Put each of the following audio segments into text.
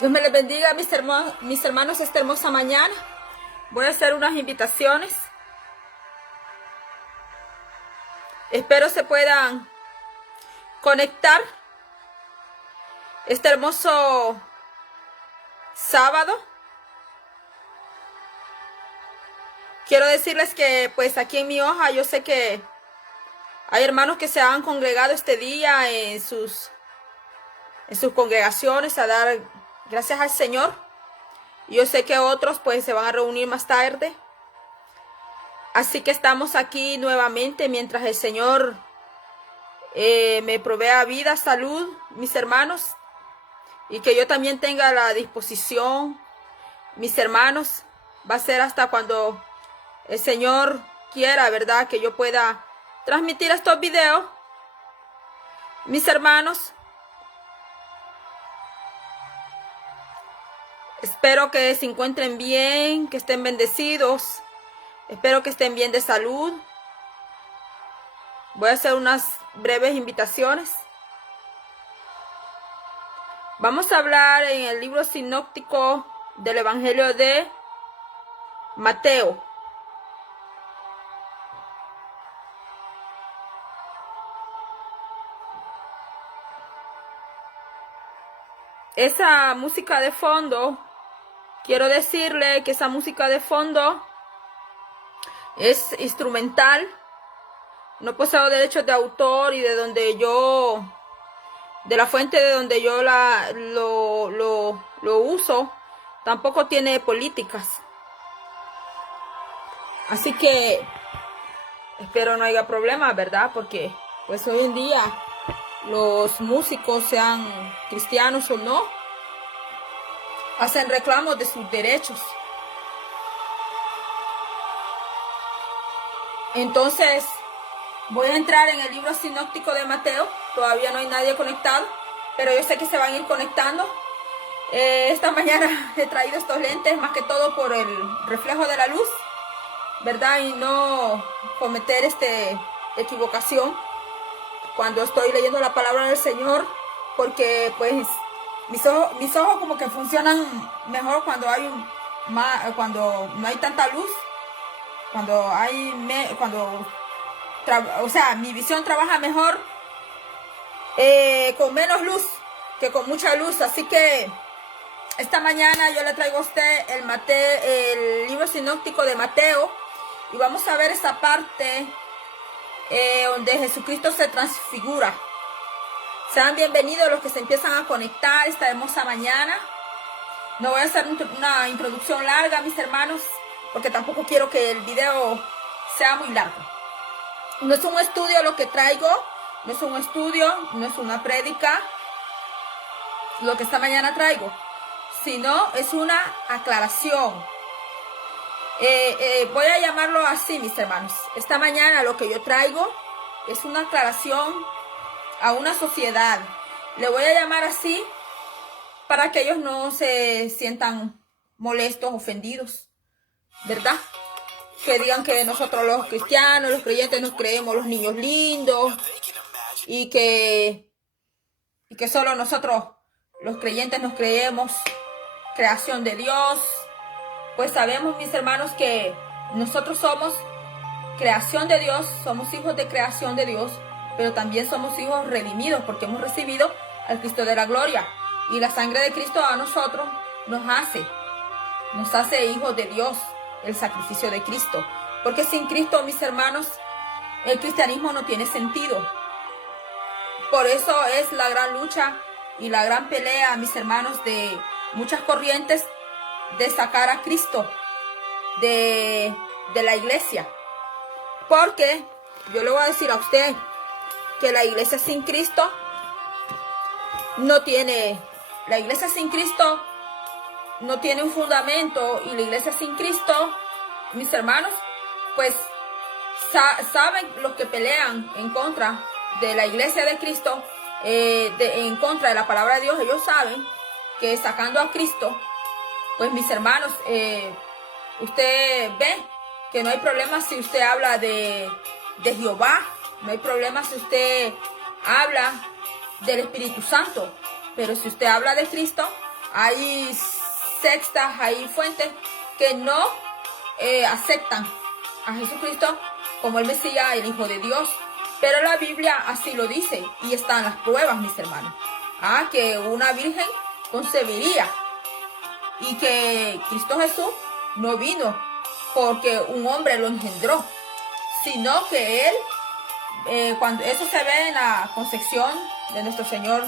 Dios me les bendiga, mis hermanos, esta hermosa mañana. Voy a hacer unas invitaciones. Espero se puedan conectar este hermoso sábado. Quiero decirles que pues aquí en mi hoja yo sé que hay hermanos que se han congregado este día en sus congregaciones a dar gracias al Señor. Yo sé que otros pues se van a reunir más tarde. Así que estamos aquí nuevamente mientras el Señor me provea vida, salud, mis hermanos. Y que yo también tenga la disposición, mis hermanos. Va a ser hasta cuando el Señor quiera, ¿verdad? Que yo pueda transmitir estos videos. Mis hermanos. Espero que se encuentren bien, que estén bendecidos. Espero que estén bien de salud. Voy a hacer unas breves invitaciones. Vamos a hablar en el libro sinóptico del Evangelio de Mateo. Esa música de fondo, quiero decirle que esa música de fondo es instrumental. No poseo derechos de autor y de la fuente de donde yo lo uso, tampoco tiene políticas. Así que espero no haya problemas, ¿verdad? Porque pues hoy en día los músicos, sean cristianos o no, hacen reclamos de sus derechos. Entonces, voy a entrar en el libro sinóptico de Mateo. Todavía no hay nadie conectado, pero yo sé que se van a ir conectando. Esta mañana he traído estos lentes más que todo por el reflejo de la luz, ¿verdad? Y no cometer equivocación cuando estoy leyendo la palabra del Señor, porque pues mis ojos como que funcionan mejor cuando cuando no hay tanta luz, mi visión trabaja mejor con menos luz que con mucha luz. Así que esta mañana yo le traigo a usted el libro sinóptico de Mateo, y vamos a ver esa parte donde Jesucristo se transfigura. Sean bienvenidos los que se empiezan a conectar esta hermosa mañana. No voy a hacer una introducción larga, mis hermanos, porque tampoco quiero que el video sea muy largo. No es un estudio lo que traigo, no es un estudio, no es una prédica lo que esta mañana traigo, sino es una aclaración. Voy a llamarlo así, mis hermanos. Esta mañana lo que yo traigo es una aclaración a una sociedad. Le voy a llamar así para que ellos no se sientan molestos, ofendidos, ¿verdad? Que digan que nosotros los cristianos, los creyentes, nos creemos los niños lindos y que solo nosotros los creyentes nos creemos creación de Dios. Pues sabemos, mis hermanos, que nosotros somos creación de Dios, somos hijos de creación de Dios, pero también somos hijos redimidos porque hemos recibido al Cristo de la gloria. Y la sangre de Cristo a nosotros nos hace hijos de Dios, el sacrificio de Cristo. Porque sin Cristo, mis hermanos, el cristianismo no tiene sentido. Por eso es la gran lucha y la gran pelea, mis hermanos, de muchas corrientes de sacar a Cristo de la iglesia. Porque yo le voy a decir a usted que la iglesia sin Cristo no tiene un fundamento, y la iglesia sin Cristo, mis hermanos, pues saben los que pelean en contra de la iglesia de Cristo, en contra de la palabra de Dios. Ellos saben que sacando a Cristo, pues mis hermanos, usted ve que no hay problema si usted habla de Jehová, no hay problema si usted habla del Espíritu Santo, pero si usted habla de Cristo, hay sectas, hay fuentes que no aceptan a Jesucristo como el Mesías, el Hijo de Dios. Pero la Biblia así lo dice y están las pruebas, mis hermanos. Que una virgen concebiría y que Cristo Jesús no vino porque un hombre lo engendró, sino que él, cuando eso se ve en la concepción de nuestro Señor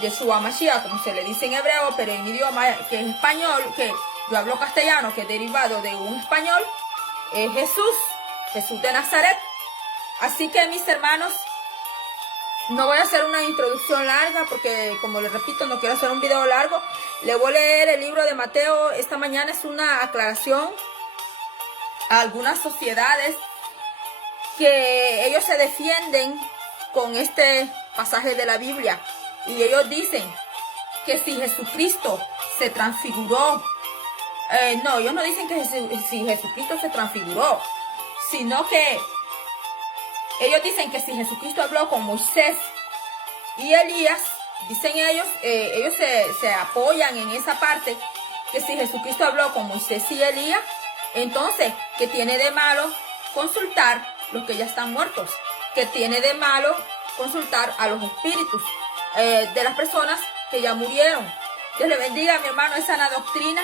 Yeshua Mashiach, como se le dice en hebreo, pero en idioma que es español, que yo hablo castellano, que es derivado de un español, es Jesús de Nazaret. Así que, mis hermanos, no voy a hacer una introducción larga porque, como les repito, no quiero hacer un video largo. Le voy a leer el libro de Mateo. Esta mañana es una aclaración a algunas sociedades que ellos se defienden con este pasaje de la Biblia. Y ellos dicen que si Jesucristo se transfiguró, no, ellos no dicen que si Jesucristo se transfiguró, sino que ellos dicen que si Jesucristo habló con Moisés y Elías, dicen ellos se apoyan en esa parte, que si Jesucristo habló con Moisés y Elías, entonces, ¿qué tiene de malo consultar los que ya están muertos? ¿Qué tiene de malo consultar a los espíritus de las personas que ya murieron? Dios le bendiga, mi hermano, es sana doctrina.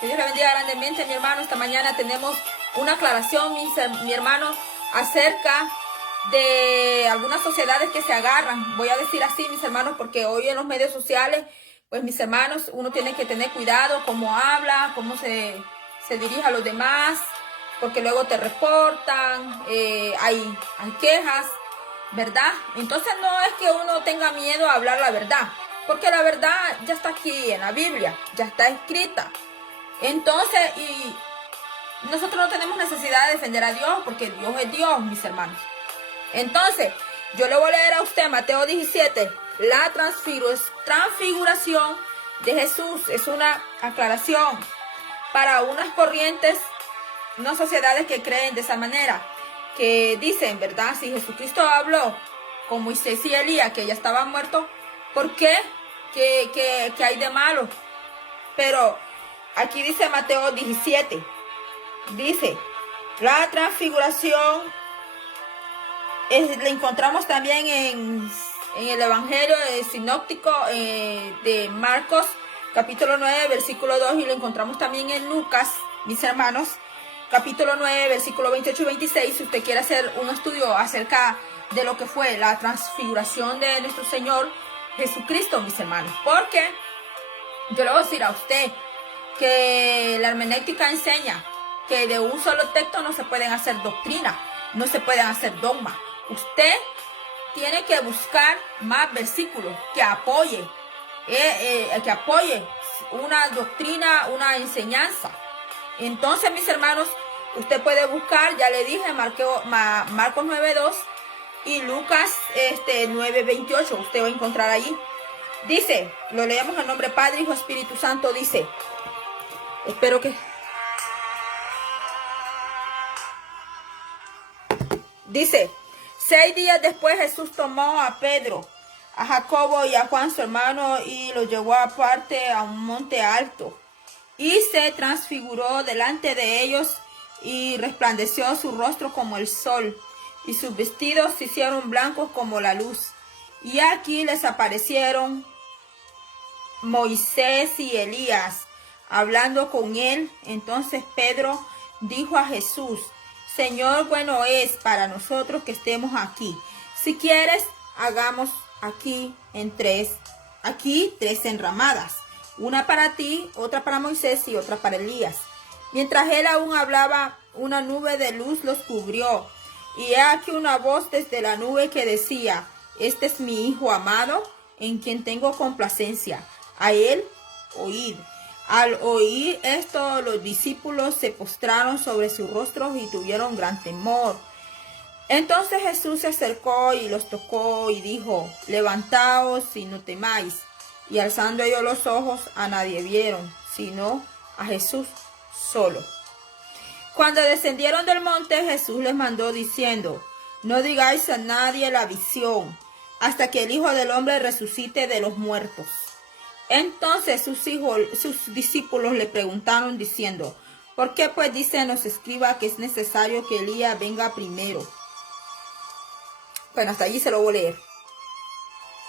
Que Dios le bendiga grandemente, mi hermano. Esta mañana tenemos una aclaración, mi hermano, acerca de algunas sociedades que se agarran. Voy a decir así, mis hermanos, porque hoy en los medios sociales, pues, mis hermanos, uno tiene que tener cuidado cómo habla, cómo se dirige a los demás, porque luego te reportan, hay quejas, ¿verdad? Entonces no es que uno tenga miedo a hablar la verdad, porque la verdad ya está aquí en la Biblia, ya está escrita. Entonces, y nosotros no tenemos necesidad de defender a Dios, porque Dios es Dios, mis hermanos. Entonces, yo le voy a leer a usted Mateo 17, la transfiguración de Jesús. Es una aclaración para unas corrientes, unas sociedades que creen de esa manera, que dicen, ¿verdad? Si Jesucristo habló con Moisés y Elías, que ya estaban muertos, ¿por qué? ¿Qué hay de malo? Pero aquí dice Mateo 17, dice, la transfiguración la encontramos también en el Evangelio sinóptico de Marcos, capítulo 9, versículo 2, y lo encontramos también en Lucas, mis hermanos, capítulo 9, versículo 28 y 26, si usted quiere hacer un estudio acerca de lo que fue la transfiguración de nuestro Señor Jesucristo, mis hermanos. Porque yo le voy a decir a usted que la hermenéutica enseña que de un solo texto no se pueden hacer doctrina, no se pueden hacer dogmas. Usted tiene que buscar más versículos que apoye una doctrina, una enseñanza. Entonces, mis hermanos, usted puede buscar, ya le dije, Marcos 9:2 y Lucas 9:28. Usted va a encontrar allí. Dice, lo leemos en nombre Padre, Hijo, Espíritu Santo. Dice, espero que... Dice, 6 días después Jesús tomó a Pedro, a Jacobo y a Juan su hermano y los llevó aparte a un monte alto y se transfiguró delante de ellos y resplandeció su rostro como el sol y sus vestidos se hicieron blancos como la luz. Y aquí les aparecieron Moisés y Elías hablando con él. Entonces Pedro dijo a Jesús, Señor, bueno es para nosotros que estemos aquí. Si quieres, hagamos aquí tres enramadas, una para ti, otra para Moisés y otra para Elías. Mientras él aún hablaba, una nube de luz los cubrió. Y he aquí una voz desde la nube que decía, este es mi Hijo amado, en quien tengo complacencia. A él oíd. Al oír esto, los discípulos se postraron sobre sus rostros y tuvieron gran temor. Entonces Jesús se acercó y los tocó y dijo, levantaos y no temáis. Y alzando ellos los ojos, a nadie vieron, sino a Jesús solo. Cuando descendieron del monte, Jesús les mandó diciendo, no digáis a nadie la visión, hasta que el Hijo del Hombre resucite de los muertos. Entonces sus discípulos le preguntaron diciendo, ¿por qué pues dicen los escribas que es necesario que Elías venga primero? Bueno, hasta allí se lo voy a leer.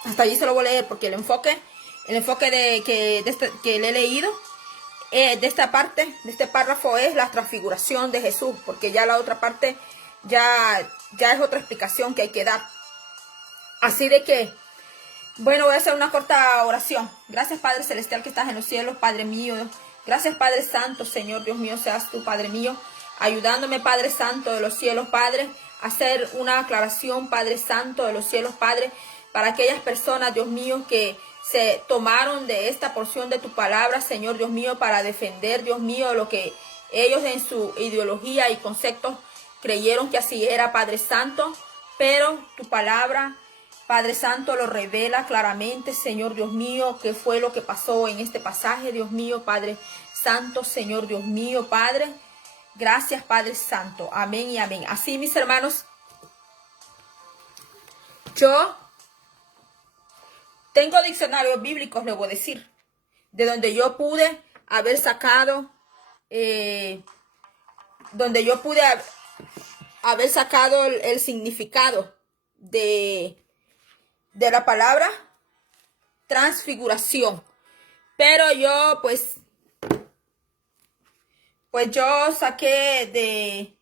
Hasta allí se lo voy a leer porque el enfoque que le he leído de esta parte, de este párrafo, es la transfiguración de Jesús, porque ya la otra parte ya es otra explicación que hay que dar. Así de que, bueno, voy a hacer una corta oración. Gracias, Padre Celestial que estás en los cielos, Padre mío. Gracias, Padre Santo, Señor Dios mío, seas tú, Padre mío, ayudándome, Padre Santo de los cielos, Padre, a hacer una aclaración, Padre Santo de los cielos, Padre, para aquellas personas, Dios mío, que se tomaron de esta porción de tu palabra, Señor Dios mío, para defender, Dios mío, lo que ellos en su ideología y conceptos creyeron que así era, Padre Santo, pero tu palabra, Padre Santo, lo revela claramente, Señor Dios mío, qué fue lo que pasó en este pasaje, Dios mío, Padre Santo, Señor Dios mío, Padre. Gracias, Padre Santo. Amén y amén. Así, mis hermanos, yo tengo diccionarios bíblicos, le voy a decir, de donde yo pude haber sacado, el significado de la palabra transfiguración. Pero yo, pues yo saqué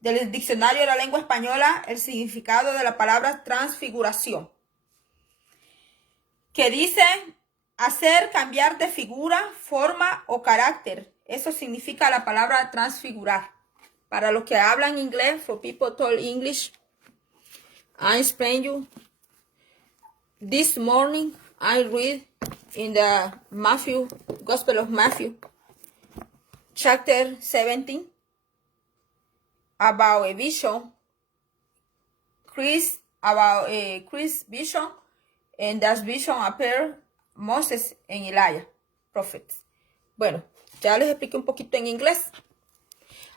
del diccionario de la lengua española el significado de la palabra transfiguración, que dice hacer cambiar de figura, forma o carácter. Eso significa la palabra transfigurar. Para los que hablan inglés, for people told English, I explain you. This morning I read in the Gospel of Matthew, chapter 17, about a vision, Chris vision, and that vision appeared Moses and Elijah, prophets. Bueno, ya les expliqué un poquito en inglés.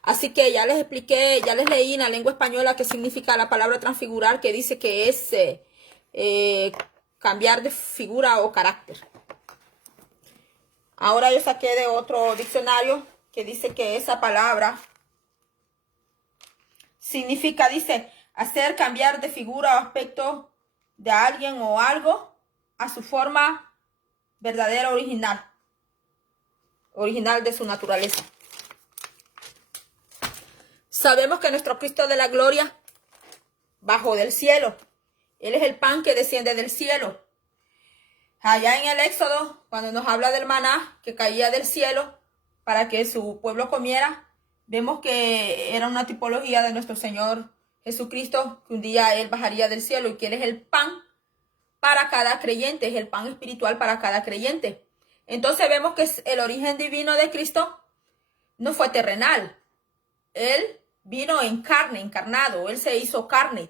Así que ya les expliqué, ya les leí en la lengua española qué significa la palabra transfigurar, que dice que es cambiar de figura o carácter. Ahora yo saqué de otro diccionario que dice que esa palabra significa, dice, hacer cambiar de figura o aspecto de alguien o algo a su forma verdadera original de su naturaleza. Sabemos que nuestro Cristo de la gloria bajó del cielo. Él es el pan que desciende del cielo. Allá en el Éxodo, cuando nos habla del maná que caía del cielo para que su pueblo comiera, vemos que era una tipología de nuestro Señor Jesucristo, que un día Él bajaría del cielo y que Él es el pan para cada creyente, es el pan espiritual para cada creyente. Entonces vemos que el origen divino de Cristo no fue terrenal. Él vino en carne, encarnado, Él se hizo carne,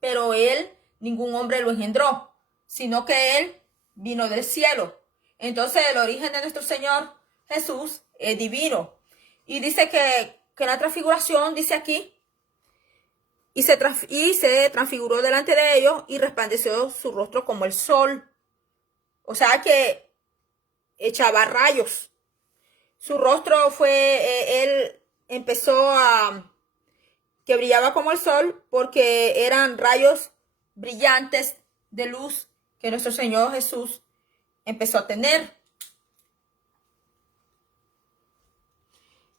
pero Él, ningún hombre lo engendró, sino que Él vino del cielo. Entonces el origen de nuestro Señor Jesús es divino. Y dice que la transfiguración, dice aquí, y se transfiguró delante de ellos y resplandeció su rostro como el sol. O sea que echaba rayos. Su rostro él empezó que brillaba como el sol porque eran rayos brillantes de luz que nuestro Señor Jesús empezó a tener.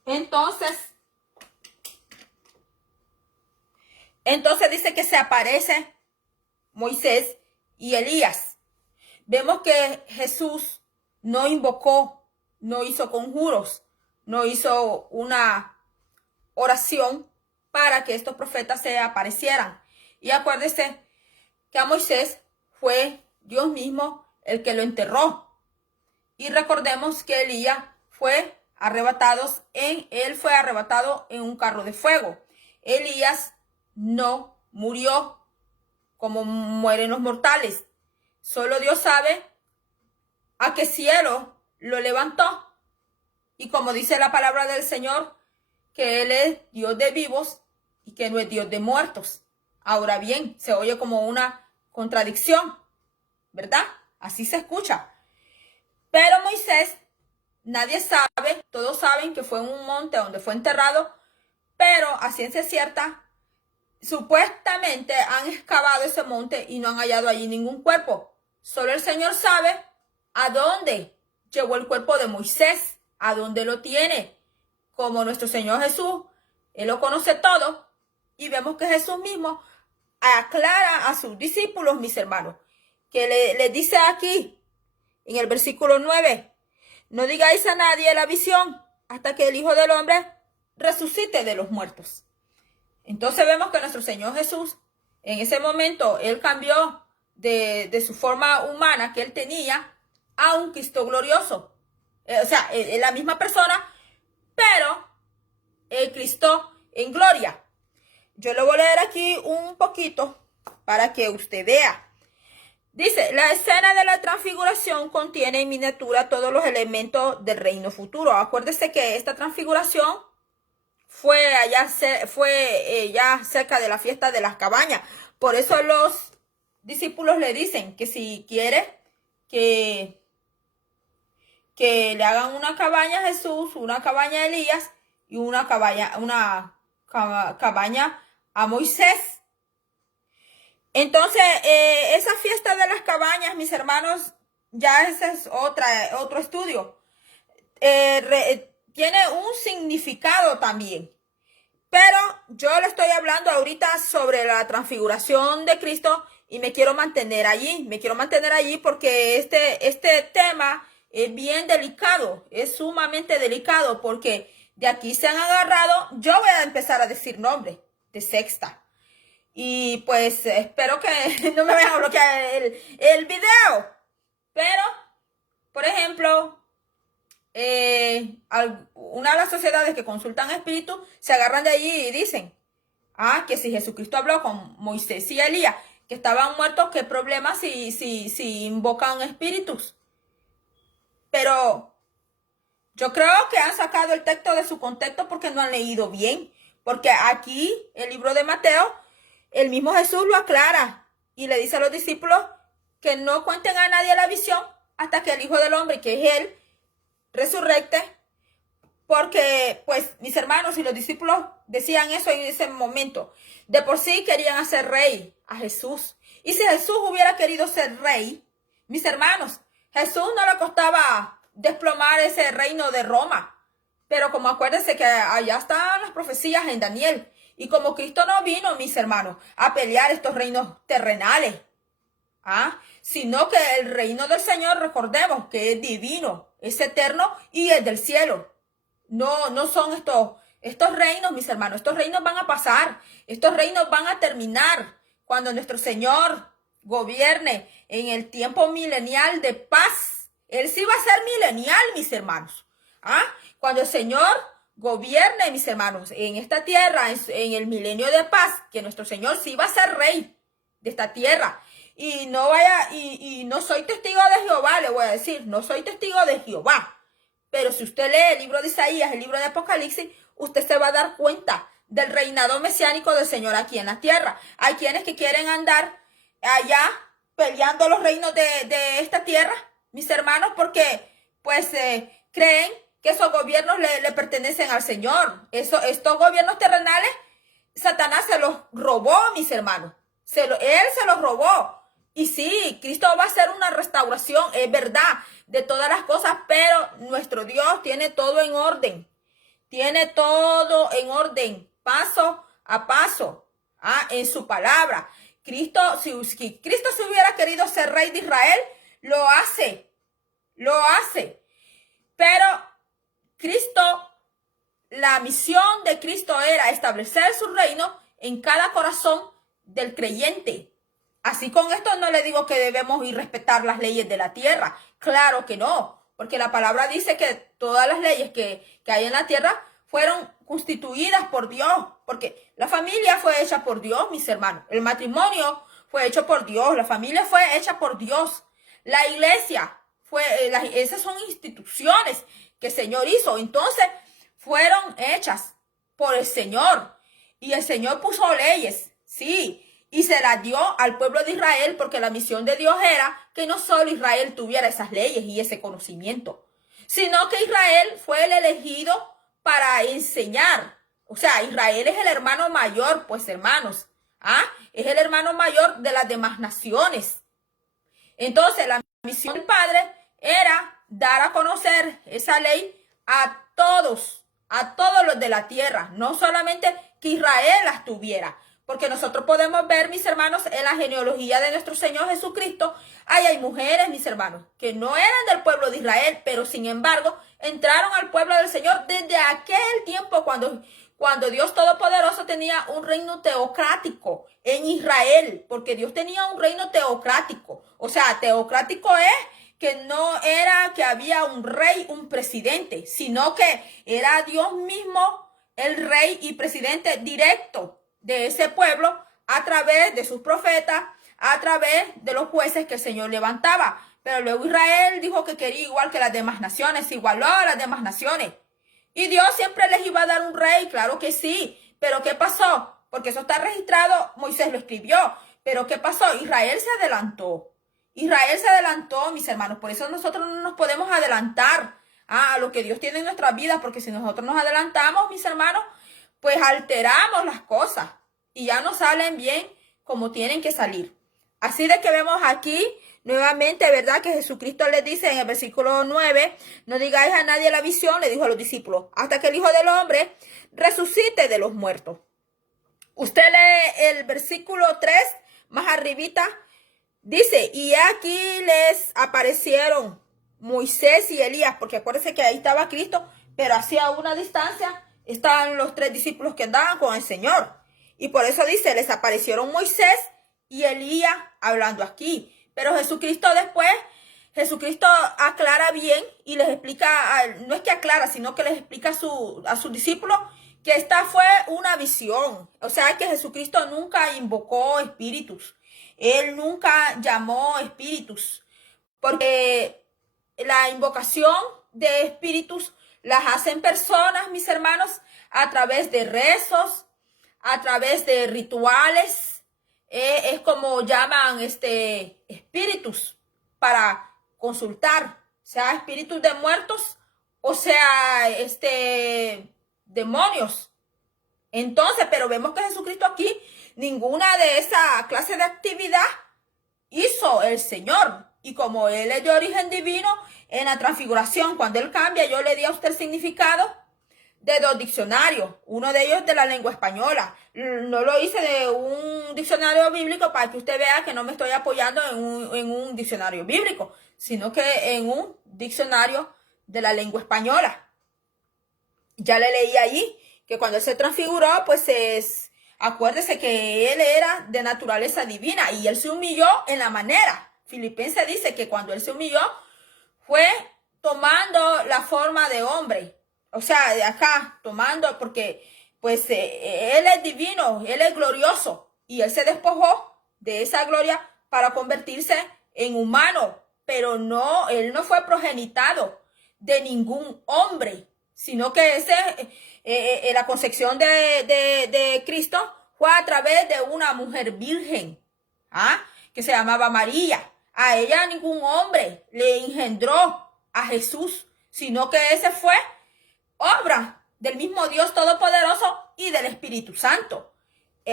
Entonces dice que se aparece Moisés y Elías. Vemos que Jesús no invocó, no hizo conjuros, no hizo una oración para que estos profetas se aparecieran. Y acuérdense que a Moisés fue Dios mismo el que lo enterró. Y recordemos que Elías fue arrebatado en un carro de fuego. Elías no murió como mueren los mortales. Solo Dios sabe a qué cielo lo levantó. Y como dice la palabra del Señor, que Él es Dios de vivos y que no es Dios de muertos. Ahora bien, se oye como una contradicción, ¿verdad? Así se escucha. Pero Moisés, nadie sabe, todos saben que fue en un monte donde fue enterrado, pero a ciencia cierta, supuestamente han excavado ese monte y no han hallado allí ningún cuerpo. Solo el Señor sabe a dónde llegó el cuerpo de Moisés, a dónde lo tiene. Como nuestro Señor Jesús, Él lo conoce todo, y vemos que Jesús mismo aclara a sus discípulos, mis hermanos, que le dice aquí, en el versículo 9, no digáis a nadie la visión hasta que el Hijo del Hombre resucite de los muertos. Entonces vemos que nuestro Señor Jesús, en ese momento, Él cambió de su forma humana que Él tenía a un Cristo glorioso. O sea, es la misma persona, pero el Cristo en gloria. Yo le voy a leer aquí un poquito para que usted vea. Dice, la escena de la transfiguración contiene en miniatura todos los elementos del reino futuro. Acuérdese que esta transfiguración fue ya cerca de la fiesta de las cabañas. Por eso los discípulos le dicen que si quiere que le hagan una cabaña a Jesús, una cabaña a Elías y una cabaña a Moisés. Entonces, esa fiesta de las cabañas, mis hermanos, ya ese es otro estudio. Tiene un significado también. Pero yo le estoy hablando ahorita sobre la transfiguración de Cristo y me quiero mantener allí. Me quiero mantener allí porque este tema es bien delicado, es sumamente delicado porque de aquí se han agarrado. Yo voy a empezar a decir nombres de sexta. Y pues espero que no me vayan a bloquear el video. Pero, por ejemplo, una de las sociedades que consultan espíritus se agarran de allí y dicen, que si Jesucristo habló con Moisés y Elías, que estaban muertos, ¿qué problema si invocan espíritus? Pero yo creo que han sacado el texto de su contexto porque no han leído bien. Porque aquí, el libro de Mateo, el mismo Jesús lo aclara y le dice a los discípulos que no cuenten a nadie la visión hasta que el Hijo del Hombre, que es Él, resurrecte. Porque, pues, mis hermanos y los discípulos decían eso en ese momento. De por sí querían hacer rey a Jesús. Y si Jesús hubiera querido ser rey, mis hermanos, Jesús no le costaba desplomar ese reino de Roma. Pero como acuérdense que allá están las profecías en Daniel. Y como Cristo no vino, mis hermanos, a pelear estos reinos terrenales, sino que el reino del Señor, recordemos que es divino, es eterno y es del cielo. No son estos reinos, mis hermanos. Estos reinos van a pasar. Estos reinos van a terminar cuando nuestro Señor gobierne en el tiempo milenial de paz. Él sí va a ser milenial, mis hermanos. Cuando el Señor gobierne, mis hermanos, en esta tierra, en el milenio de paz, que nuestro Señor sí va a ser rey de esta tierra. Y no soy testigo de Jehová, le voy a decir, no soy testigo de Jehová. Pero si usted lee el libro de Isaías, el libro de Apocalipsis, usted se va a dar cuenta del reinado mesiánico del Señor aquí en la tierra. Hay quienes que quieren andar allá peleando los reinos de esta tierra, mis hermanos, porque pues creen que esos gobiernos le pertenecen al Señor. Estos gobiernos terrenales, Satanás se los robó, mis hermanos. Él se los robó. Y sí, Cristo va a hacer una restauración, es verdad, de todas las cosas, pero nuestro Dios tiene todo en orden. Tiene todo en orden, paso a paso, en su palabra. Si Cristo se hubiera querido ser rey de Israel, lo hace. Pero Cristo, la misión de Cristo era establecer su reino en cada corazón del creyente. Así con esto no le digo que debemos ir respetar las leyes de la tierra. Claro que no, porque la palabra dice que todas las leyes que hay en la tierra fueron constituidas por Dios, porque la familia fue hecha por Dios, mis hermanos. El matrimonio fue hecho por Dios, la familia fue hecha por Dios. La iglesia esas son instituciones que el Señor hizo. Entonces, fueron hechas por el Señor. Y el Señor puso leyes, sí. y se las dio al pueblo de Israel, porque la misión de Dios era que no solo Israel tuviera esas leyes y ese conocimiento, sino que Israel fue el elegido para enseñar. O sea, Israel es el hermano mayor, pues hermanos, es el hermano mayor de las demás naciones. Entonces, la misión del Padre era dar a conocer esa ley a todos los de la tierra, no solamente que Israel las tuviera, porque nosotros podemos ver, mis hermanos, en la genealogía de nuestro Señor Jesucristo, ahí hay mujeres, mis hermanos, que no eran del pueblo de Israel, pero sin embargo, entraron al pueblo del Señor desde aquel tiempo cuando Dios Todopoderoso tenía un reino teocrático en Israel, porque Dios tenía un reino teocrático. O sea, teocrático es que no era que había un rey, un presidente, sino que era Dios mismo el rey y presidente directo de ese pueblo a través de sus profetas, a través de los jueces que el Señor levantaba. Pero luego Israel dijo que quería igual que las demás naciones, se igualó a las demás naciones. Y Dios siempre les iba a dar un rey, claro que sí. Pero ¿qué pasó? Porque eso está registrado, Moisés lo escribió. Pero ¿qué pasó? Israel se adelantó. Israel se adelantó, mis hermanos. Por eso nosotros no nos podemos adelantar a lo que Dios tiene en nuestras vidas. Porque si nosotros nos adelantamos, mis hermanos, pues alteramos las cosas. Y ya no salen bien como tienen que salir. Así de que vemos aquí nuevamente, ¿verdad? Que Jesucristo les dice en el versículo 9, no digáis a nadie la visión, le dijo a los discípulos, hasta que el Hijo del Hombre resucite de los muertos. Usted lee el versículo 3, más arribita, dice, y aquí les aparecieron Moisés y Elías, porque acuérdense que ahí estaba Cristo, pero hacia una distancia estaban los 3 discípulos que andaban con el Señor. Y por eso dice, les aparecieron Moisés y Elías hablando aquí. Pero Jesucristo después, Jesucristo aclara bien y les explica, no es que aclara, sino que les explica a sus discípulos que esta fue una visión. O sea que Jesucristo nunca invocó espíritus. Él nunca llamó espíritus. Porque la invocación de espíritus las hacen personas, mis hermanos, a través de rezos, a través de rituales. Es como llaman espíritus para consultar, sea espíritus de muertos o sea demonios. Entonces, pero vemos que Jesucristo aquí ninguna de esa clase de actividad hizo el Señor. Y como Él es de origen divino, en la transfiguración, cuando Él cambia, yo le di a usted el significado de 2 diccionarios, uno de ellos de la lengua española. No lo hice de un diccionario bíblico para que usted vea que no me estoy apoyando en un diccionario bíblico, sino que en un diccionario de la lengua española. Ya le leí allí que cuando él se transfiguró, pues acuérdese que él era de naturaleza divina y él se humilló en la manera. Filipenses dice que cuando él se humilló fue tomando la forma de hombre. O sea, de acá, tomando, porque pues Él es divino, Él es glorioso. Y Él se despojó de esa gloria para convertirse en humano. Pero no, Él no fue progenitado de ningún hombre, sino que la concepción de Cristo fue a través de una mujer virgen, que se llamaba María. A ella ningún hombre le engendró a Jesús, sino que ese fue obra del mismo Dios Todopoderoso y del Espíritu Santo.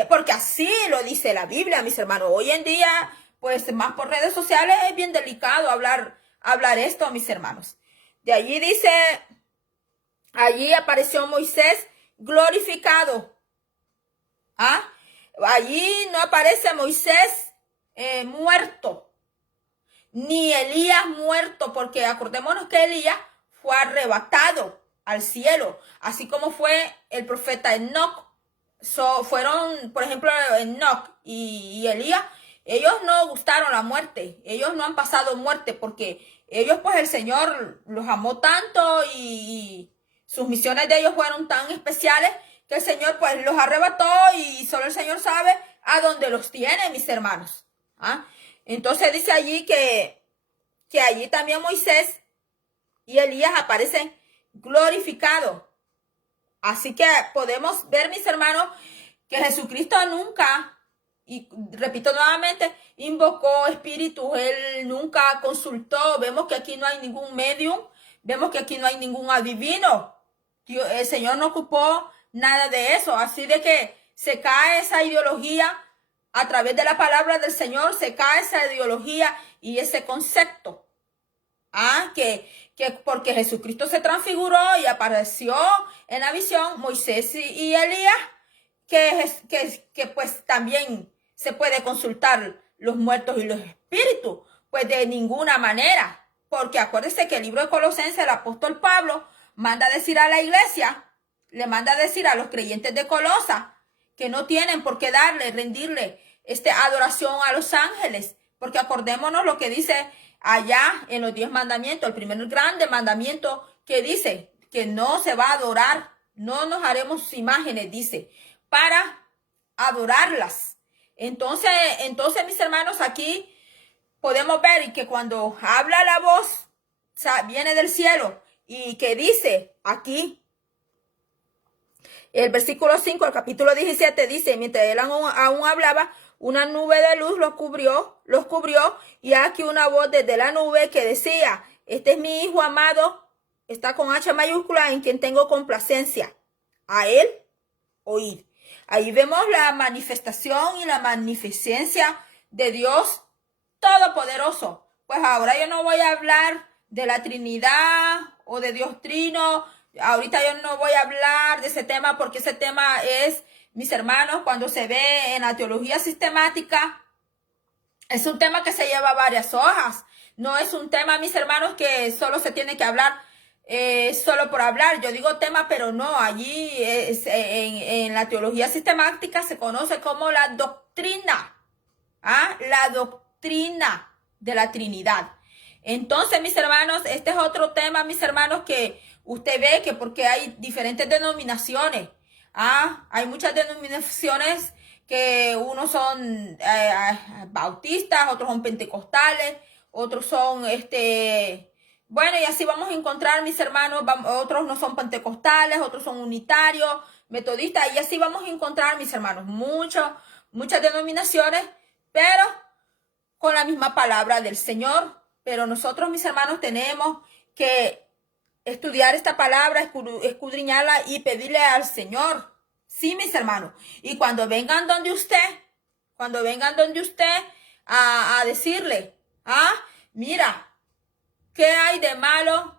Porque así lo dice la Biblia, mis hermanos. Hoy en día, pues más por redes sociales es bien delicado hablar esto, mis hermanos. De allí dice, allí apareció Moisés glorificado. Allí no aparece Moisés muerto, ni Elías muerto, porque acordémonos que Elías fue arrebatado al cielo, así como fue el profeta Enoc. Fueron, por ejemplo, Enoc y Elías, ellos no gustaron la muerte, ellos no han pasado muerte, porque ellos, pues el Señor los amó tanto y sus misiones de ellos fueron tan especiales que el Señor pues los arrebató y solo el Señor sabe a dónde los tiene, mis hermanos. Entonces dice allí que allí también Moisés y Elías aparecen glorificados. Así que podemos ver, mis hermanos, que Jesucristo nunca Y repito nuevamente, invocó espíritus, él nunca consultó. Vemos que aquí no hay ningún medium, vemos que aquí no hay ningún adivino. El Señor no ocupó nada de eso. Así de que se cae esa ideología a través de la palabra del Señor, se cae esa ideología y ese concepto. Que porque Jesucristo se transfiguró y apareció en la visión Moisés y Elías, que pues también se puede consultar los muertos y los espíritus. Pues de ninguna manera, porque acuérdense que el libro de Colosenses, el apóstol Pablo manda a decir a la iglesia, le manda a decir a los creyentes de Colosa que no tienen por qué rendirle adoración a los ángeles, porque acordémonos lo que dice allá en los 10 mandamientos, el primer grande mandamiento que dice que no se va a adorar, no nos haremos imágenes, dice, para adorarlas. Entonces, mis hermanos, aquí podemos ver que cuando habla la voz, o sea, viene del cielo y que dice aquí, el versículo 5, el capítulo 17 dice, mientras él aún hablaba, una nube de luz los cubrió, y aquí una voz desde la nube que decía, este es mi hijo amado, está con H mayúscula, en quien tengo complacencia. A él oír. Ahí vemos la manifestación y la magnificencia de Dios Todopoderoso. Pues ahora yo no voy a hablar de la Trinidad o de Dios Trino. Ahorita yo no voy a hablar de ese tema porque ese tema es, mis hermanos, cuando se ve en la teología sistemática, es un tema que se lleva varias hojas. No es un tema, mis hermanos, que solo se tiene que hablar solo por hablar. Yo digo tema, pero no. Allí en la teología sistemática se conoce como la doctrina. La doctrina de la Trinidad. Entonces, mis hermanos, este es otro tema, mis hermanos, que usted ve que porque hay diferentes denominaciones. Hay muchas denominaciones que unos son bautistas, otros son pentecostales, otros son bueno, y así vamos a encontrar, mis hermanos, otros no son pentecostales, otros son unitarios, metodistas, y así vamos a encontrar, mis hermanos, muchas denominaciones, pero con la misma palabra del Señor. Pero nosotros, mis hermanos, tenemos que estudiar esta palabra, escudriñarla y pedirle al Señor. Sí, mis hermanos. Y cuando vengan donde usted a decirle, mira, ¿qué hay de malo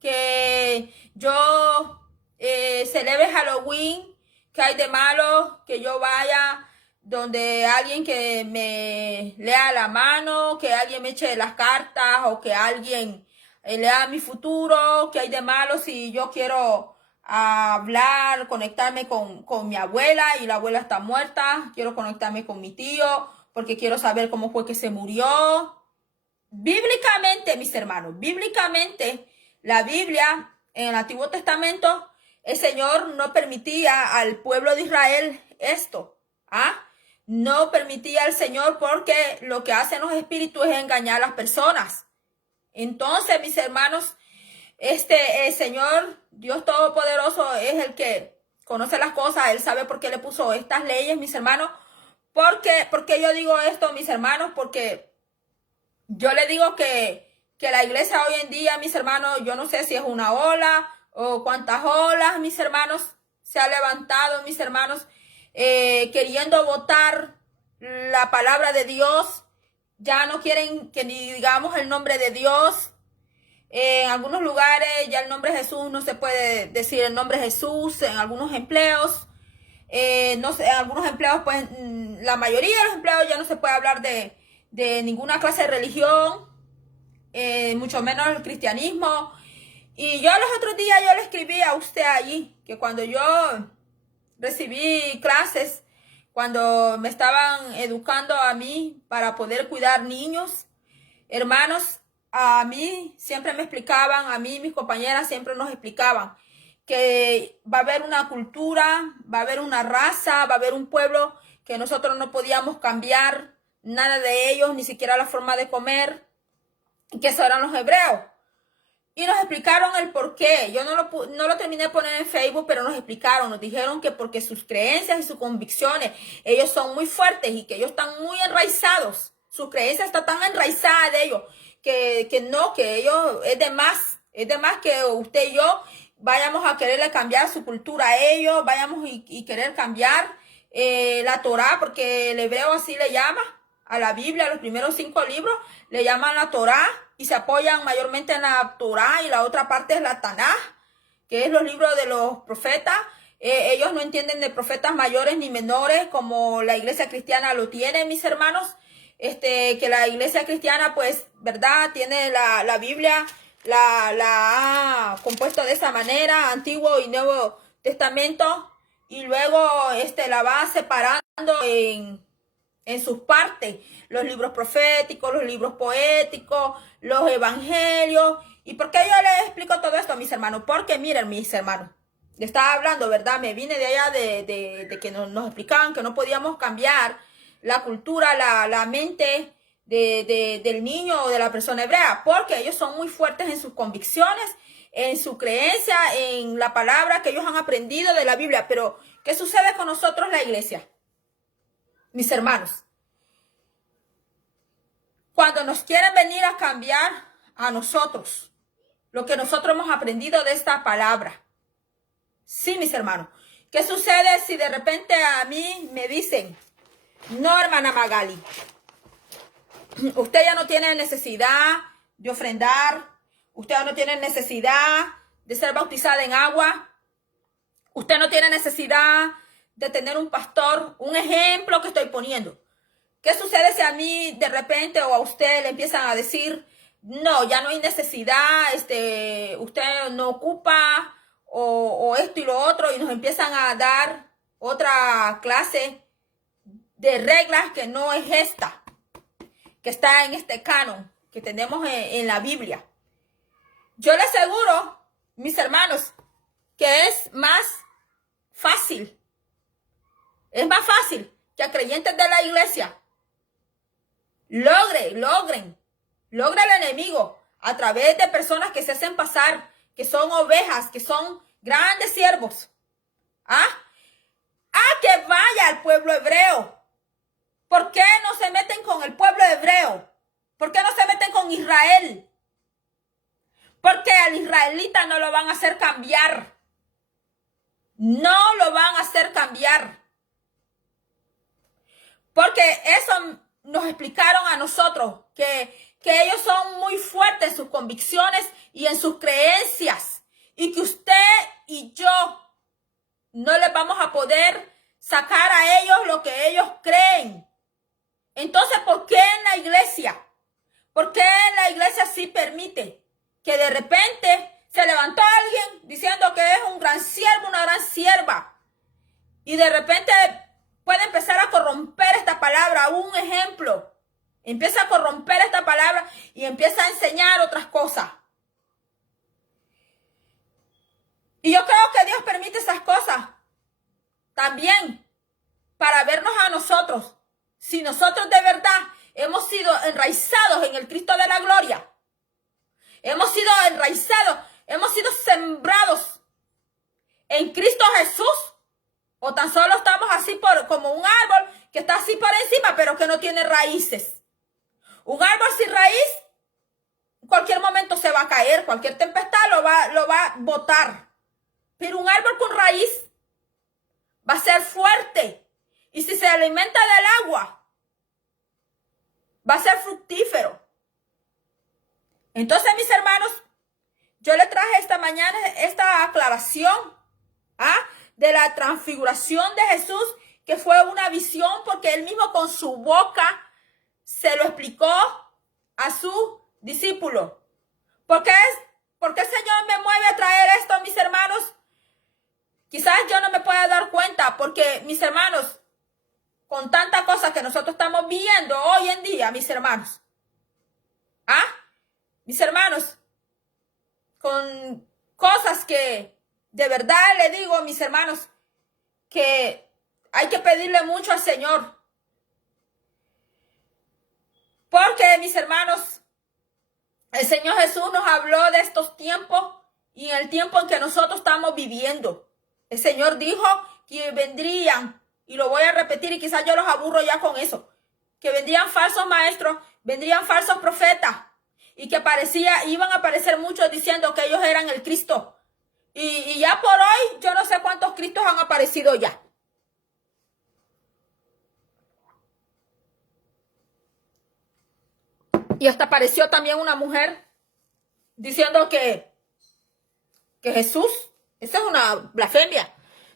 que yo celebre Halloween? ¿Qué hay de malo que yo vaya donde alguien que me lea la mano, que alguien me eche las cartas o que alguien lea mi futuro? ¿Qué hay de malo si yo quiero hablar, conectarme con mi abuela y la abuela está muerta? Quiero conectarme con mi tío porque quiero saber cómo fue que se murió. Bíblicamente, mis hermanos, bíblicamente, la Biblia en el Antiguo Testamento, el Señor no permitía al pueblo de Israel esto. No permitía al Señor porque lo que hacen los espíritus es engañar a las personas. Entonces, mis hermanos, el Señor, Dios Todopoderoso, es el que conoce las cosas. Él sabe por qué le puso estas leyes, mis hermanos. ¿Por qué yo digo esto, mis hermanos? Porque yo le digo que la iglesia hoy en día, mis hermanos, yo no sé si es una ola o cuántas olas, mis hermanos, se ha levantado, mis hermanos, queriendo votar la palabra de Dios. Ya no quieren que ni digamos el nombre de Dios. En algunos lugares ya el nombre de Jesús no se puede decir el nombre de Jesús en algunos empleos. No sé, en algunos empleos, pues la mayoría de los empleos ya no se puede hablar de ninguna clase de religión, mucho menos el cristianismo. Y yo los otros días yo le escribí a usted allí que cuando yo recibí clases, cuando me estaban educando a mí para poder cuidar niños, hermanos, a mí siempre me explicaban, a mí mis compañeras siempre nos explicaban que va a haber una cultura, va a haber una raza, va a haber un pueblo que nosotros no podíamos cambiar nada de ellos, ni siquiera la forma de comer, que eso eran los hebreos. Y nos explicaron el por qué. Yo no lo terminé de poner en Facebook, pero nos explicaron, nos dijeron que porque sus creencias y sus convicciones, ellos son muy fuertes y que ellos están muy enraizados. Sus creencias están tan enraizadas de ellos que ellos es de más que usted y yo vayamos a quererle cambiar su cultura a ellos, vayamos y querer cambiar la Torá, porque el hebreo así le llama a la Biblia, los primeros 5 libros le llaman la Torá y se apoyan mayormente en la Torá, y la otra parte es la Tanaj, que es los libros de los profetas. Ellos no entienden de profetas mayores ni menores como la iglesia cristiana lo tiene, mis hermanos. Que la iglesia cristiana, pues, ¿verdad? Tiene la Biblia, la ha compuesto de esa manera, Antiguo y Nuevo Testamento, y luego la va separando en sus partes, los libros proféticos, los libros poéticos, los evangelios. ¿Y por qué yo les explico todo esto, mis hermanos? Porque miren, mis hermanos, le estaba hablando, ¿verdad? Me vine de allá de que nos explicaban que no podíamos cambiar la cultura, la mente del niño o de la persona hebrea, porque ellos son muy fuertes en sus convicciones, en su creencia, en la palabra que ellos han aprendido de la Biblia. Pero, ¿qué sucede con nosotros, la iglesia? Mis hermanos, cuando nos quieren venir a cambiar a nosotros, lo que nosotros hemos aprendido de esta palabra. Sí, mis hermanos. ¿Qué sucede si de repente a mí me dicen, no, hermana Magali, usted ya no tiene necesidad de ofrendar, usted ya no tiene necesidad de ser bautizada en agua, usted no tiene necesidad de tener un pastor? Un ejemplo que estoy poniendo. ¿Qué sucede si a mí de repente o a usted le empiezan a decir, no, ya no hay necesidad, usted no ocupa, o esto y lo otro, y nos empiezan a dar otra clase de reglas que no es esta, que está en este canon que tenemos en la Biblia? Yo les aseguro, mis hermanos, que es más fácil que a creyentes de la iglesia logren el enemigo a través de personas que se hacen pasar, que son ovejas, que son grandes siervos, a que vaya al pueblo hebreo. ¿Por qué no se meten con el pueblo hebreo? ¿Por qué no se meten con Israel? Porque al israelita no lo van a hacer cambiar. No lo van a hacer cambiar. Porque eso nos explicaron a nosotros, que ellos son muy fuertes en sus convicciones y en sus creencias. Y que usted y yo no les vamos a poder sacar a ellos lo que ellos creen. Entonces, ¿por qué en la iglesia? ¿Por qué en la iglesia sí permite que de repente se levantó alguien diciendo que es un gran siervo, una gran sierva, y de repente puede empezar a corromper esta palabra? Un ejemplo, empieza a corromper esta palabra y empieza a enseñar otras cosas. Y yo creo que Dios permite esas cosas también para vernos a nosotros. Si nosotros de verdad hemos sido enraizados en el Cristo de la gloria, hemos sido enraizados, hemos sido sembrados en Cristo Jesús, o tan solo estamos así como un árbol que está así por encima, pero que no tiene raíces. Un árbol sin raíz, en cualquier momento se va a caer, cualquier tempestad lo va a botar. Pero un árbol con raíz va a ser fuerte. Y si se alimenta del agua, va a ser fructífero. Entonces, mis hermanos, yo les traje esta mañana esta aclaración de la transfiguración de Jesús, que fue una visión, porque él mismo con su boca se lo explicó a su discípulo. ¿Por qué el Señor me mueve a traer esto, mis hermanos? Quizás yo no me pueda dar cuenta, porque, mis hermanos, con tanta cosa que nosotros estamos viendo hoy en día, mis hermanos, mis hermanos, con cosas que de verdad le digo, mis hermanos, que hay que pedirle mucho al Señor. Porque, mis hermanos, El Señor Jesús nos habló de estos tiempos y en el tiempo en que nosotros estamos viviendo. El Señor dijo que vendrían, y lo voy a repetir y quizás yo los aburro ya con eso, que vendrían falsos maestros, vendrían falsos profetas y que iban a aparecer muchos diciendo que ellos eran el Cristo. Y ya por hoy yo no sé cuántos Cristos han aparecido ya. Y hasta apareció también una mujer diciendo que Jesús, esa es una blasfemia,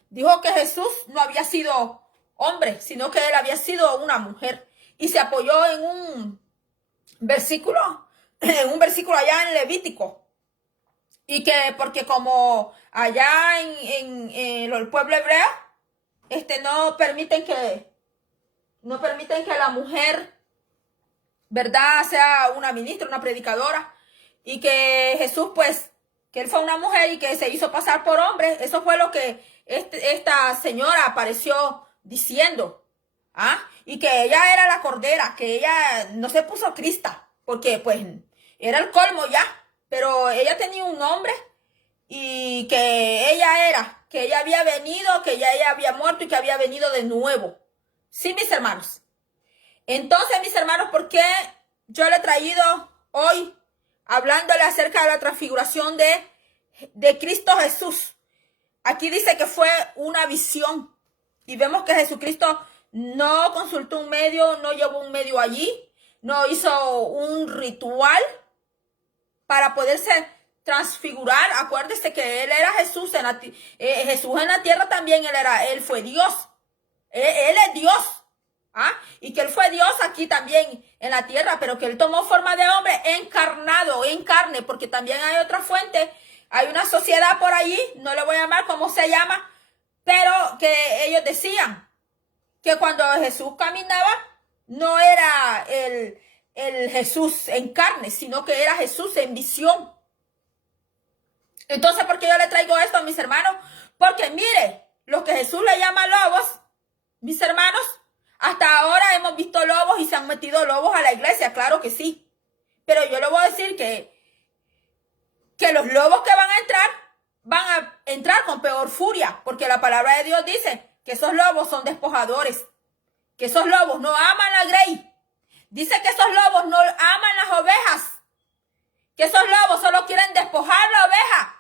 dijo que Jesús no había sido hombre, sino que él había sido una mujer. Y se apoyó en un versículo allá en Levítico. Y que porque como allá en el pueblo hebreo, no permiten que la mujer, ¿verdad?, sea una ministra, una predicadora. Y que Jesús, pues, que él fue una mujer y que se hizo pasar por hombre. Eso fue lo que esta señora apareció diciendo. ¿Ah? Y que ella era la cordera, que ella no se puso Crista, porque pues era el colmo ya. Pero ella tenía un nombre y que ella había venido, que ya ella había muerto y que había venido de nuevo. Sí, mis hermanos. Entonces, mis hermanos, ¿por qué yo le he traído hoy hablándole acerca de la transfiguración de Cristo Jesús? Aquí dice que fue una visión y vemos que Jesucristo no consultó un medio, no llevó un medio allí, no hizo un ritual para poderse transfigurar. Acuérdese que él era Jesús Jesús en la tierra también, él fue Dios. Él es Dios. ¿Ah? Y que él fue Dios aquí también en la tierra, pero que él tomó forma de hombre encarnado, en carne, porque también hay otra fuente, hay una sociedad por allí, no le voy a llamar cómo se llama, pero que ellos decían que cuando Jesús caminaba no era el Jesús en carne, sino que era Jesús en visión. Entonces, ¿por qué yo le traigo esto a mis hermanos? Porque mire, lo que Jesús le llama lobos, mis hermanos, hasta ahora hemos visto lobos y se han metido lobos a la iglesia, claro que sí. Pero yo le voy a decir que los lobos que van a entrar con peor furia, porque la palabra de Dios dice que esos lobos son despojadores, que esos lobos no aman la grey. Dice que esos lobos no aman las ovejas, que esos lobos solo quieren despojar la oveja.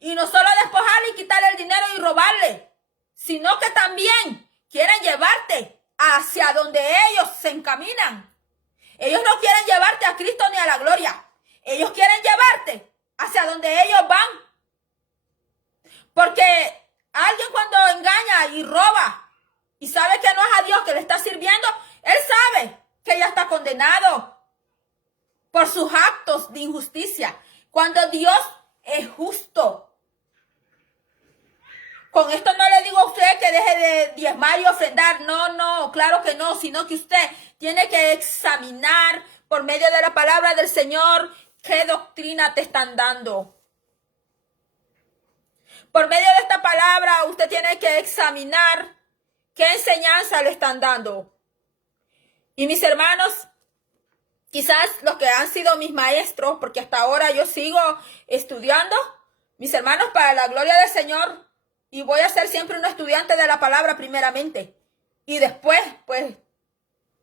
Y no solo despojarle y quitarle el dinero y robarle, sino que también quieren llevarte hacia donde ellos se encaminan. Ellos no quieren llevarte a Cristo ni a la gloria. Ellos quieren llevarte hacia donde ellos van. Porque alguien cuando engaña y roba y sabe que no es a Dios que le está sirviendo, él sabe que ya está condenado por sus actos de injusticia. Cuando Dios es justo. Con esto no le digo a usted que deje de diezmar y ofrendar. No, claro que no. Sino que usted tiene que examinar por medio de la palabra del Señor qué doctrina te están dando. Por medio de esta palabra usted tiene que examinar qué enseñanza le están dando. Y mis hermanos, quizás los que han sido mis maestros, porque hasta ahora yo sigo estudiando, mis hermanos, para la gloria del Señor, y voy a ser siempre un estudiante de la palabra primeramente. Y después, pues,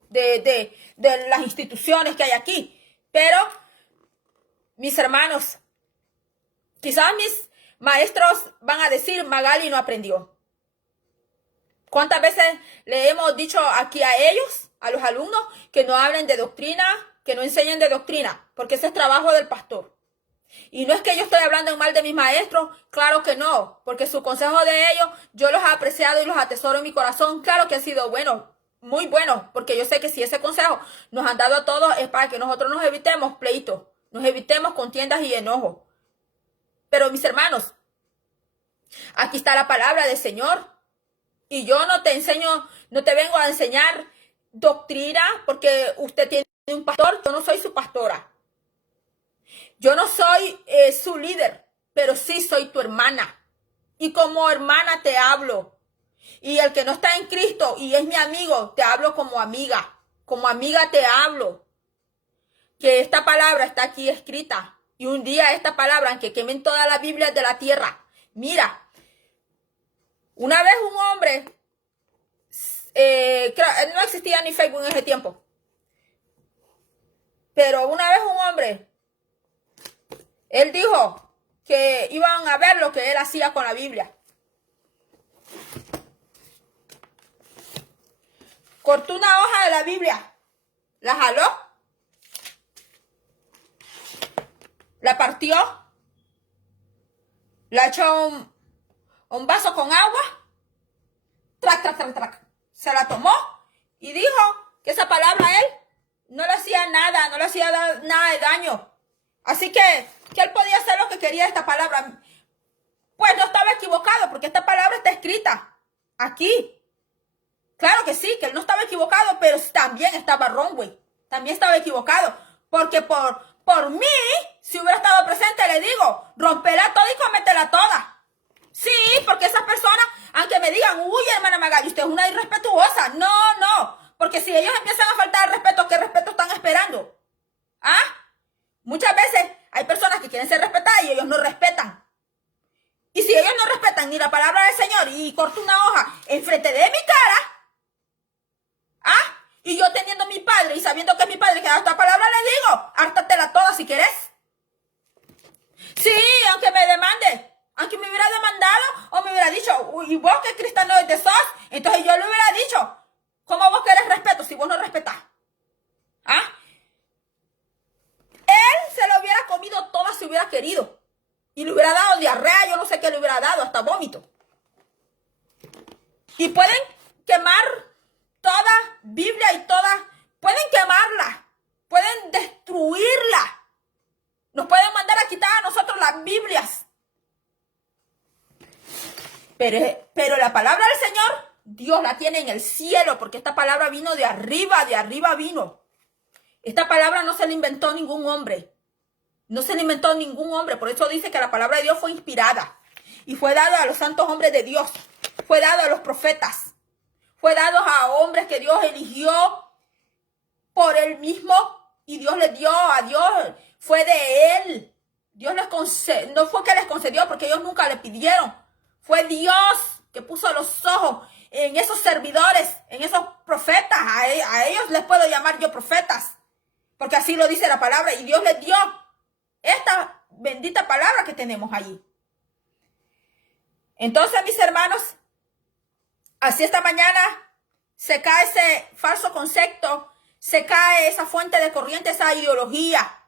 de las instituciones que hay aquí. Pero, mis hermanos, quizás mis maestros van a decir, Magali no aprendió. ¿Cuántas veces le hemos dicho aquí a ellos, a los alumnos, que no hablen de doctrina, que no enseñen de doctrina? Porque ese es trabajo del pastor. Y no es que yo estoy hablando en mal de mis maestros, claro que no, porque su consejo de ellos, yo los he apreciado y los atesoro en mi corazón, claro que ha sido bueno, muy bueno, porque yo sé que si ese consejo nos han dado a todos es para que nosotros nos evitemos pleitos, nos evitemos contiendas y enojos. Pero mis hermanos, aquí está la palabra del Señor, y yo no te enseño, no te vengo a enseñar doctrina, porque usted tiene un pastor, yo no soy su pastora. Yo no soy su líder, pero sí soy tu hermana. Y como hermana te hablo. Y el que no está en Cristo y es mi amigo, te hablo como amiga. Como amiga te hablo. que esta palabra está aquí escrita. Y un día esta palabra, aunque quemen todas las Biblias de la tierra. Mira, una vez un hombre, no existía ni Facebook en ese tiempo. Pero una vez un hombre, él dijo que iban a ver lo que él hacía con la Biblia. Cortó una hoja de la Biblia, la jaló, la partió, la echó un vaso con agua, trac. Se la tomó y dijo que esa palabra a él no le hacía nada, no le hacía nada de daño. Así que él podía hacer lo que quería esta palabra. Pues no estaba equivocado, porque esta palabra está escrita aquí. Claro que sí, que él no estaba equivocado, pero también estaba wrong, güey. También estaba equivocado. Porque por mí, si hubiera estado presente, le digo, rompela toda y cómetela toda. Sí, porque esas personas, aunque me digan, uy, hermana Magali, usted es una irrespetuosa. No. Porque si ellos empiezan a faltar el respeto, ¿qué respeto están esperando? ¿Ah? Muchas veces hay personas que quieren ser respetadas y ellos no respetan. Y si ellos no respetan ni la palabra del Señor y corto una hoja enfrente de mi cara, ¿ah? Y yo teniendo mi padre y sabiendo que es mi padre que da esta palabra, le digo, hártatela toda si querés. Sí, aunque me demande. Aunque me hubiera demandado o me hubiera dicho, uy, y vos que cristiano de sos, entonces yo le hubiera dicho, ¿cómo vos querés respeto si vos no respetás? ¿Ah? Él se lo hubiera comido toda si hubiera querido. Y le hubiera dado diarrea, yo no sé qué le hubiera dado, hasta vómito. Y pueden quemar toda Biblia y toda, pueden quemarla, pueden destruirla. Nos pueden mandar a quitar a nosotros las Biblias. Pero la palabra del Señor, Dios la tiene en el cielo, porque esta palabra vino de arriba vino. Esta palabra no se la inventó ningún hombre. No se la inventó ningún hombre. Por eso dice que la palabra de Dios fue inspirada. Y fue dada a los santos hombres de Dios. Fue dada a los profetas. Fue dada a hombres que Dios eligió por él mismo. Y Dios les dio a Dios. Fue de él. Dios les concedió. No fue que les concedió porque ellos nunca le pidieron. Fue Dios que puso los ojos en esos servidores, en esos profetas. A ellos les puedo llamar yo profetas. Porque así lo dice la palabra. Y Dios les dio esta bendita palabra que tenemos allí. Entonces, mis hermanos, así esta mañana se cae ese falso concepto, se cae esa fuente de corriente, esa ideología.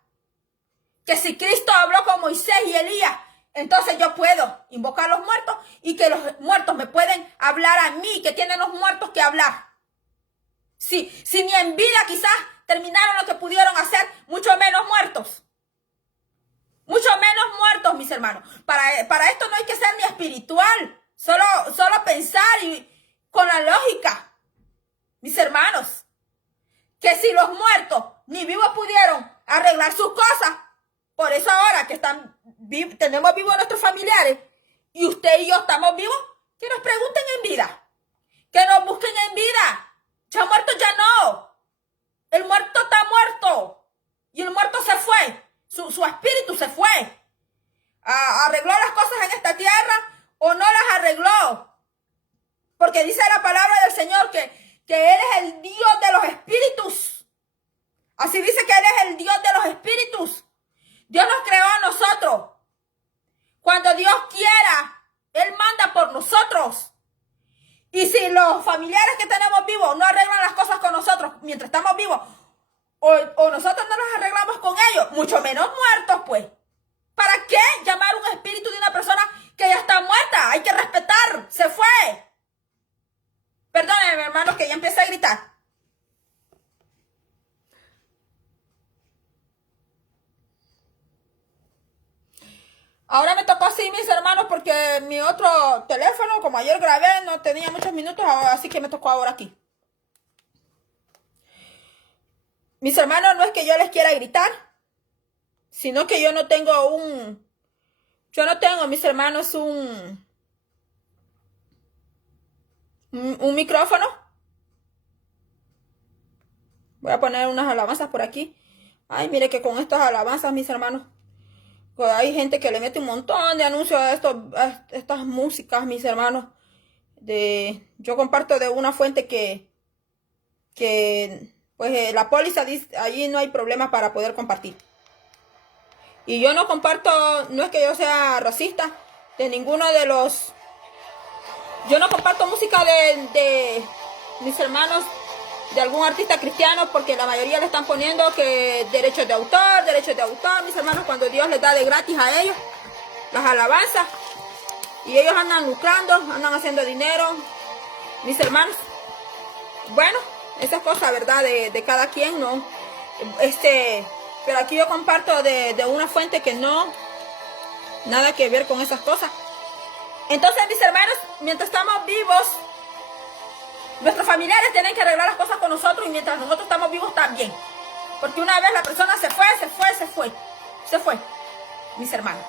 Que si Cristo habló con Moisés y Elías, entonces yo puedo invocar a los muertos y que los muertos me pueden hablar a mí, que tienen los muertos que hablar. Si ni en vida quizás terminaron lo que pudieron hacer, mucho menos muertos. Mucho menos muertos, mis hermanos. Para esto no hay que ser ni espiritual. Solo pensar y con la lógica. Mis hermanos. Que si los muertos ni vivos pudieron arreglar sus cosas. Por eso ahora que tenemos vivos a nuestros familiares. Y usted y yo estamos vivos. Que nos pregunten en vida. Que nos busquen en vida. Ya muertos ya no. El muerto está muerto. Y el muerto se fue. Su espíritu se fue. ¿Arregló las cosas en esta tierra o no las arregló? Porque dice la palabra del Señor que Él es el Dios de los espíritus. Así dice que Él es el Dios de los espíritus. Dios nos creó a nosotros. Cuando Dios quiera, Él manda por nosotros. Y si los familiares que tenemos vivos no arreglan las cosas con nosotros mientras estamos vivos, o nosotros no nos arreglamos con ellos, mucho menos muertos, pues. ¿Para qué llamar un espíritu de una persona que ya está muerta? Hay que respetar. Se fue. Perdónenme, hermanos, que ya empecé a gritar. Ahora me tocó así, mis hermanos, porque mi otro teléfono, como ayer grabé, no tenía muchos minutos, así que me tocó ahora aquí. Mis hermanos, no es que yo les quiera gritar, sino que yo no tengo, mis hermanos, un micrófono. Voy a poner unas alabanzas por aquí Ay, mire que con estas alabanzas, mis hermanos, pues hay gente que le mete un montón de anuncios a estas músicas, mis hermanos. Yo comparto de una fuente que pues la póliza dice, allí no hay problema para poder compartir. Y yo no comparto, no es que yo sea racista, de ninguno de los... Yo no comparto música de mis hermanos, de algún artista cristiano, porque la mayoría le están poniendo que derechos de autor, mis hermanos, cuando Dios les da de gratis a ellos las alabanzas, y ellos andan lucrando, andan haciendo dinero, mis hermanos. Bueno, esa es cosa, ¿verdad? De cada quien, ¿no? Pero aquí yo comparto de una fuente que no, nada que ver con esas cosas. Entonces, mis hermanos, mientras estamos vivos, nuestros familiares tienen que arreglar las cosas con nosotros, y mientras nosotros estamos vivos también. Porque una vez la persona se fue, mis hermanos.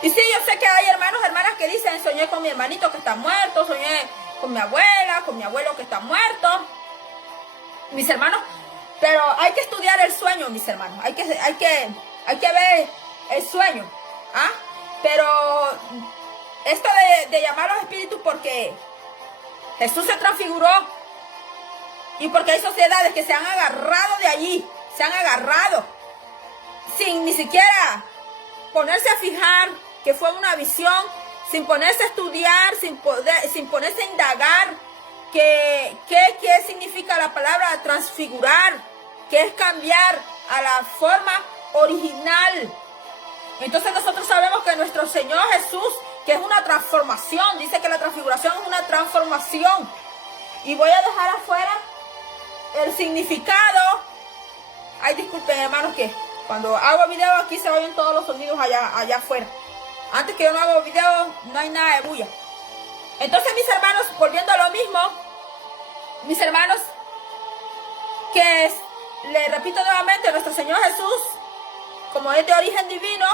Y sí, yo sé que hay hermanos, hermanas que dicen, soñé con mi hermanito que está muerto, soñé con mi abuela, con mi abuelo que está muerto, mis hermanos. Pero hay que estudiar el sueño, mis hermanos. Hay que ver el sueño. ¿Ah? Pero esto de llamar a los espíritus, porque Jesús se transfiguró, y porque hay sociedades que se han agarrado de allí, se han agarrado sin ni siquiera ponerse a fijar que fue una visión, sin ponerse a estudiar, sin ponerse a indagar qué significa la palabra transfigurar, que es cambiar a la forma original. Entonces nosotros sabemos que nuestro Señor Jesús, que es una transformación, dice que la transfiguración es una transformación. Y voy a dejar afuera el significado. Ay, disculpen, hermanos, que cuando hago video aquí se oyen todos los sonidos allá afuera. Antes que yo no hago video, no hay nada de bulla. Entonces, mis hermanos, volviendo a lo mismo, mis hermanos, que le repito nuevamente, nuestro Señor Jesús, como es de origen divino,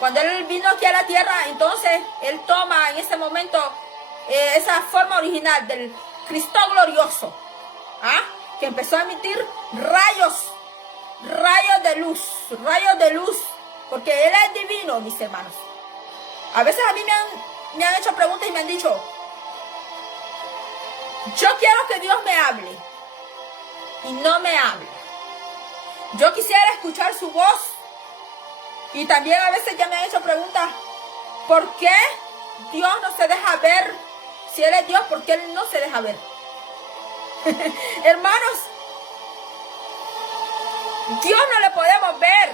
cuando Él vino aquí a la tierra, entonces Él toma en ese momento esa forma original del Cristo glorioso, que empezó a emitir rayos de luz, porque Él es divino, mis hermanos. A veces a mí me han hecho preguntas y me han dicho, yo quiero que Dios me hable, y no me habla. Yo quisiera escuchar su voz. Y también a veces ya me han hecho preguntas, ¿por qué Dios no se deja ver? Si Él es Dios, ¿por qué Él no se deja ver? Hermanos, Dios no le podemos ver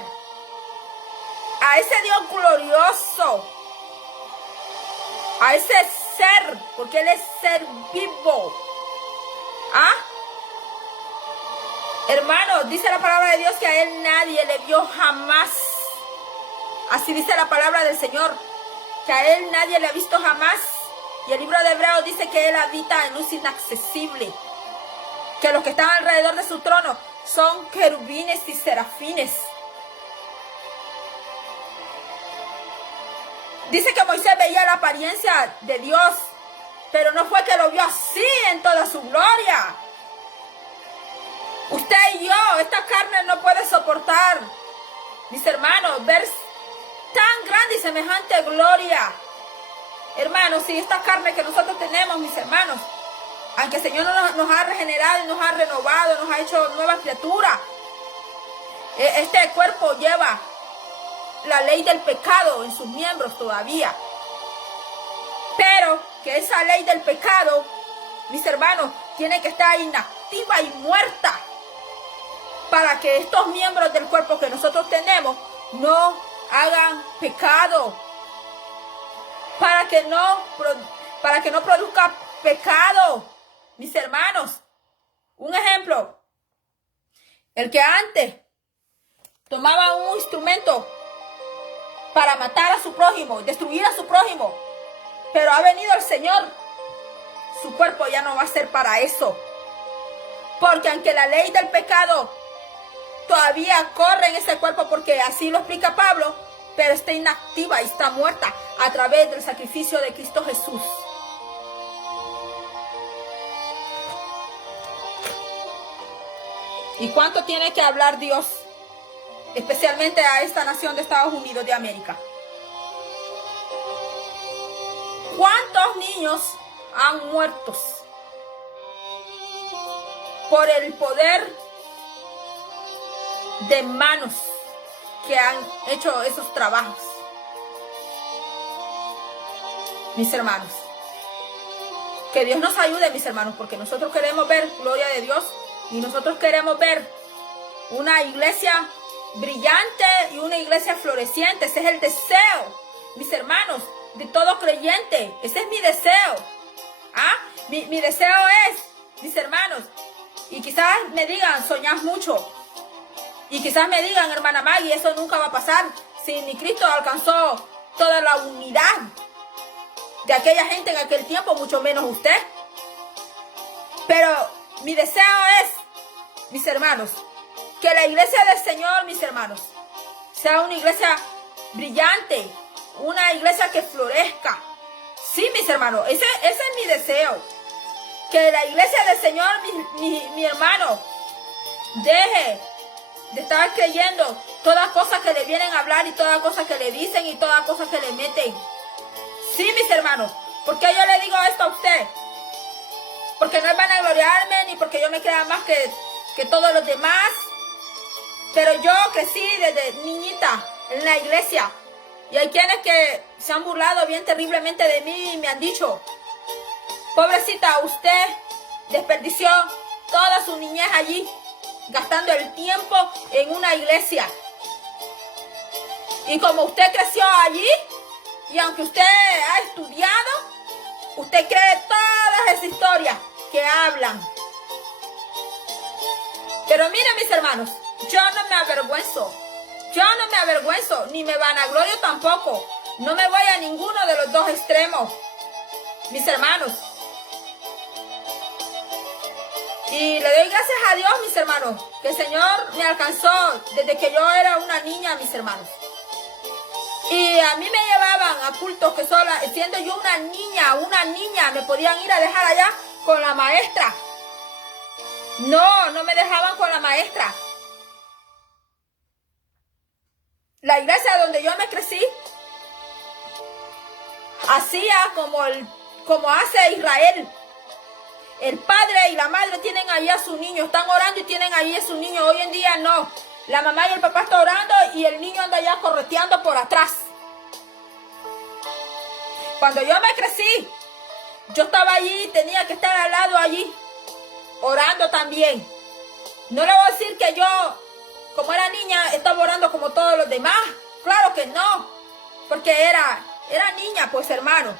a ese Dios glorioso, a ese ser, porque Él es ser vivo. Hermanos, dice la palabra de Dios que a Él nadie le vio jamás. Así dice la palabra del Señor, que a Él nadie le ha visto jamás. Y el libro de Hebreos dice que Él habita en luz inaccesible, que los que están alrededor de su trono son querubines y serafines. Dice que Moisés veía la apariencia de Dios, pero no fue que lo vio así en toda su gloria. Usted y yo, esta carne no puede soportar, mis hermanos, ver tan grande y semejante gloria. Hermanos, si esta carne que nosotros tenemos, mis hermanos, aunque el Señor nos ha regenerado, nos ha renovado, nos ha hecho nueva criatura, este cuerpo lleva la ley del pecado en sus miembros todavía. Pero que esa ley del pecado, mis hermanos, tiene que estar inactiva y muerta, para que estos miembros del cuerpo que nosotros tenemos no hagan pecado, para que no produzca pecado, mis hermanos. Un ejemplo, el que antes tomaba un instrumento para matar a su prójimo, destruir a su prójimo, pero ha venido el Señor, su cuerpo ya no va a ser para eso, porque aunque la ley del pecado todavía corre en ese cuerpo, porque así lo explica Pablo, pero está inactiva y está muerta a través del sacrificio de Cristo Jesús. ¿Y cuánto tiene que hablar Dios? Especialmente a esta nación de Estados Unidos de América. ¿Cuántos niños han muerto por el poder de manos que han hecho esos trabajos? Mis hermanos, que Dios nos ayude, mis hermanos, porque nosotros queremos ver gloria de Dios y nosotros queremos ver una iglesia brillante y una iglesia floreciente. Ese es el deseo, mis hermanos, de todo creyente. Ese es mi deseo. Mi deseo es, mis hermanos, y quizás me digan, soñás mucho, y quizás me digan, hermana Maggie, eso nunca va a pasar si ni Cristo alcanzó toda la unidad de aquella gente en aquel tiempo, mucho menos usted. Pero mi deseo es, mis hermanos, que la iglesia del Señor, mis hermanos, sea una iglesia brillante, una iglesia que florezca. Sí, mis hermanos, ese es mi deseo. Que la iglesia del Señor, mi hermano, deje de estar creyendo todas cosas que le vienen a hablar y todas cosas que le dicen y todas cosas que le meten. Sí, mis hermanos, ¿por qué yo le digo esto a usted? Porque no es vanagloriarme ni porque yo me crea más que todos los demás. Pero yo crecí desde niñita en la iglesia. Y hay quienes que se han burlado bien terriblemente de mí y me han dicho, pobrecita, usted desperdició toda su niñez allí, gastando el tiempo en una iglesia. Y como usted creció allí, y aunque usted ha estudiado, usted cree todas esas historias que hablan. Pero miren, mis hermanos, yo no me avergüenzo. Yo no me avergüenzo, ni me vanaglorio tampoco. No me voy a ninguno de los dos extremos, mis hermanos. Y le doy gracias a Dios, mis hermanos, que el Señor me alcanzó desde que yo era una niña, mis hermanos. Y a mí me llevaban a cultos que sola, siendo yo una niña, me podían ir a dejar allá con la maestra. No me dejaban con la maestra. La iglesia donde yo me crecí hacía como hace Israel. El padre y la madre tienen ahí a su niño, están orando y tienen ahí a su niño. Hoy en día no. La mamá y el papá están orando y el niño anda ya correteando por atrás. Cuando yo me crecí, yo estaba allí, tenía que estar al lado allí, orando también. No le voy a decir que yo, como era niña, estaba orando como todos los demás. Claro que no, porque era niña, pues hermano.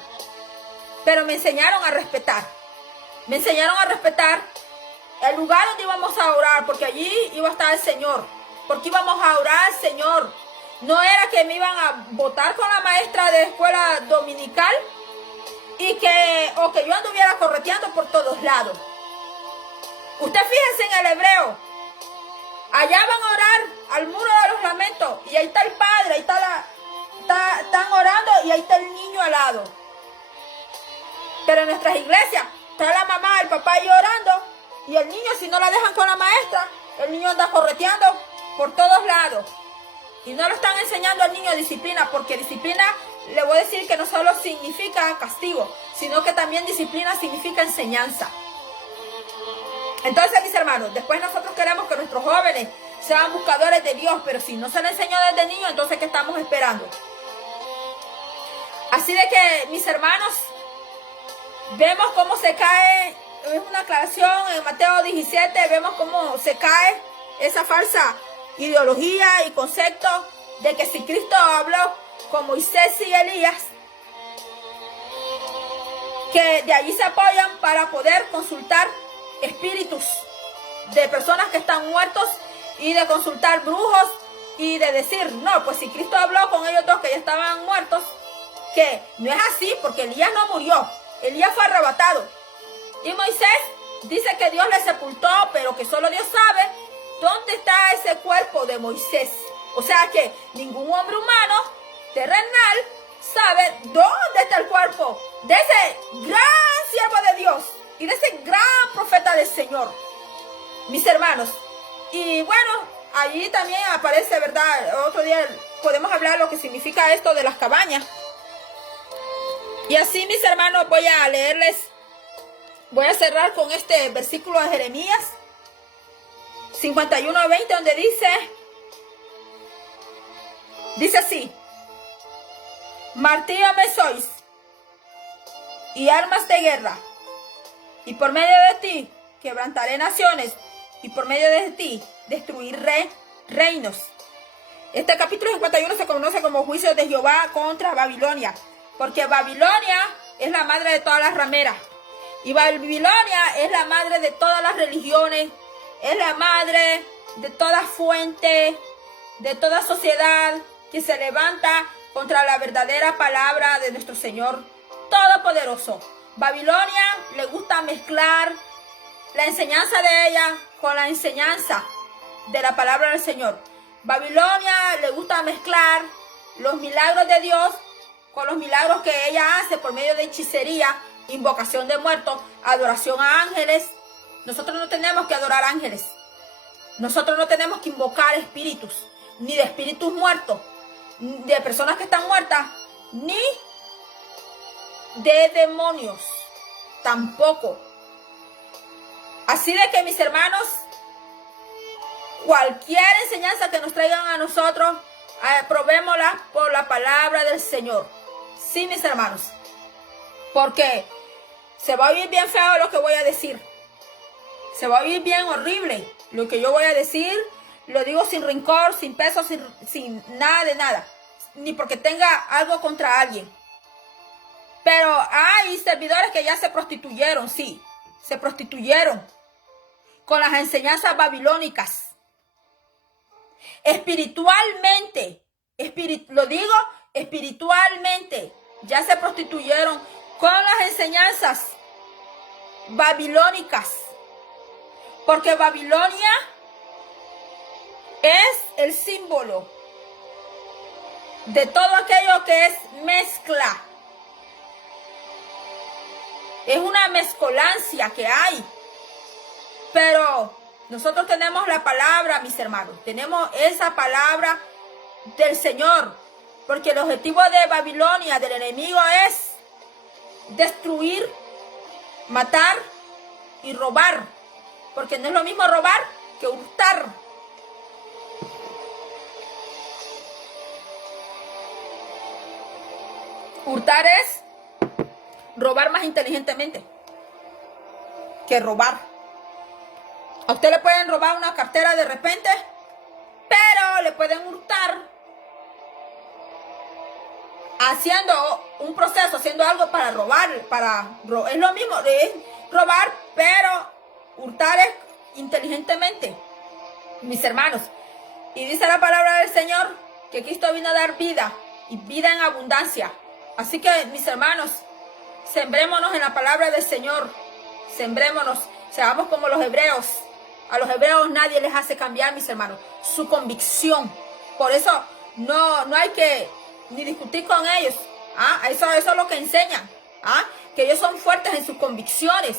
Pero me enseñaron a respetar. Me enseñaron a respetar el lugar donde íbamos a orar, porque allí iba a estar el Señor. Porque íbamos a orar al Señor. No era que me iban a botar con la maestra de escuela dominical o que yo anduviera correteando por todos lados. Usted fíjese en el hebreo. Allá van a orar al muro de los lamentos. Y ahí está el padre, ahí están orando y ahí está el niño al lado. Pero en nuestras iglesias está la mamá, el papá ahí orando. Y el niño, si no la dejan con la maestra, el niño anda correteando por todos lados. Y no le están enseñando al niño disciplina, porque disciplina, le voy a decir que no solo significa castigo, sino que también disciplina significa enseñanza. Entonces, mis hermanos, después nosotros queremos que nuestros jóvenes sean buscadores de Dios, pero si no se les enseñó desde niño, entonces ¿qué estamos esperando? Así de que, mis hermanos, vemos cómo se cae, es una aclaración en Mateo 17, vemos cómo se cae esa falsa ideología y concepto de que si Cristo habló con Moisés y Elías, que de allí se apoyan para poder consultar espíritus de personas que están muertos y de consultar brujos y de decir, no, pues si Cristo habló con ellos dos que ya estaban muertos, que no es así, porque Elías no murió, Elías fue arrebatado. Y Moisés dice que Dios le sepultó, pero que solo Dios sabe dónde está ese cuerpo de Moisés. O sea que ningún hombre humano terrenal sabe dónde está el cuerpo de ese gran siervo de Dios y de ese gran profeta del Señor. Mis hermanos, Y bueno, allí también aparece, ¿verdad? Otro día podemos hablar lo que significa esto de las cabañas. Y así, mis hermanos, voy a leerles, voy a cerrar con este versículo de Jeremías 51:20, donde dice así: martillo me sois y armas de guerra, y por medio de ti quebrantaré naciones, y por medio de ti destruiré reinos. Este capítulo 51 se conoce como juicio de Jehová contra Babilonia, porque Babilonia es la madre de todas las rameras, y Babilonia es la madre de todas las religiones, es la madre de toda fuente, de toda sociedad que se levanta contra la verdadera palabra de nuestro Señor Todopoderoso. Babilonia le gusta mezclar la enseñanza de ella con la enseñanza de la palabra del Señor. Babilonia le gusta mezclar los milagros de Dios con los milagros que ella hace por medio de hechicería, invocación de muertos, adoración a ángeles. Nosotros no tenemos que adorar ángeles. Nosotros no tenemos que invocar espíritus, ni de espíritus muertos, de personas que están muertas, ni de demonios, tampoco. Así de que, mis hermanos, cualquier enseñanza que nos traigan a nosotros, probémosla por la palabra del Señor. Sí, mis hermanos, porque se va a oír bien feo lo que voy a decir. Se va a oír bien horrible lo que yo voy a decir. Lo digo sin rencor, sin peso, sin nada de nada. Ni porque tenga algo contra alguien. Pero hay servidores que ya se prostituyeron, sí. Se prostituyeron con las enseñanzas babilónicas. Espiritualmente, lo digo espiritualmente, ya se prostituyeron con las enseñanzas babilónicas. Porque Babilonia es el símbolo de todo aquello que es mezcla. Es una mezcolancia que hay. Pero nosotros tenemos la palabra, mis hermanos. Tenemos esa palabra del Señor. Porque el objetivo de Babilonia, del enemigo, es destruir, matar y robar. Porque no es lo mismo robar que hurtar. Hurtar es robar más inteligentemente que robar. A usted le pueden robar una cartera de repente, pero le pueden hurtar haciendo un proceso, haciendo algo para robar. Es lo mismo, es robar, pero hurtar es inteligentemente, mis hermanos. Y dice la palabra del Señor que Cristo vino a dar vida y vida en abundancia. Así que, mis hermanos, sembrémonos en la palabra del Señor. Sembrémonos, seamos como los hebreos. A los hebreos nadie les hace cambiar, mis hermanos, su convicción. Por eso no hay que ni discutir con ellos. Eso es lo que enseñan. Que ellos son fuertes en sus convicciones.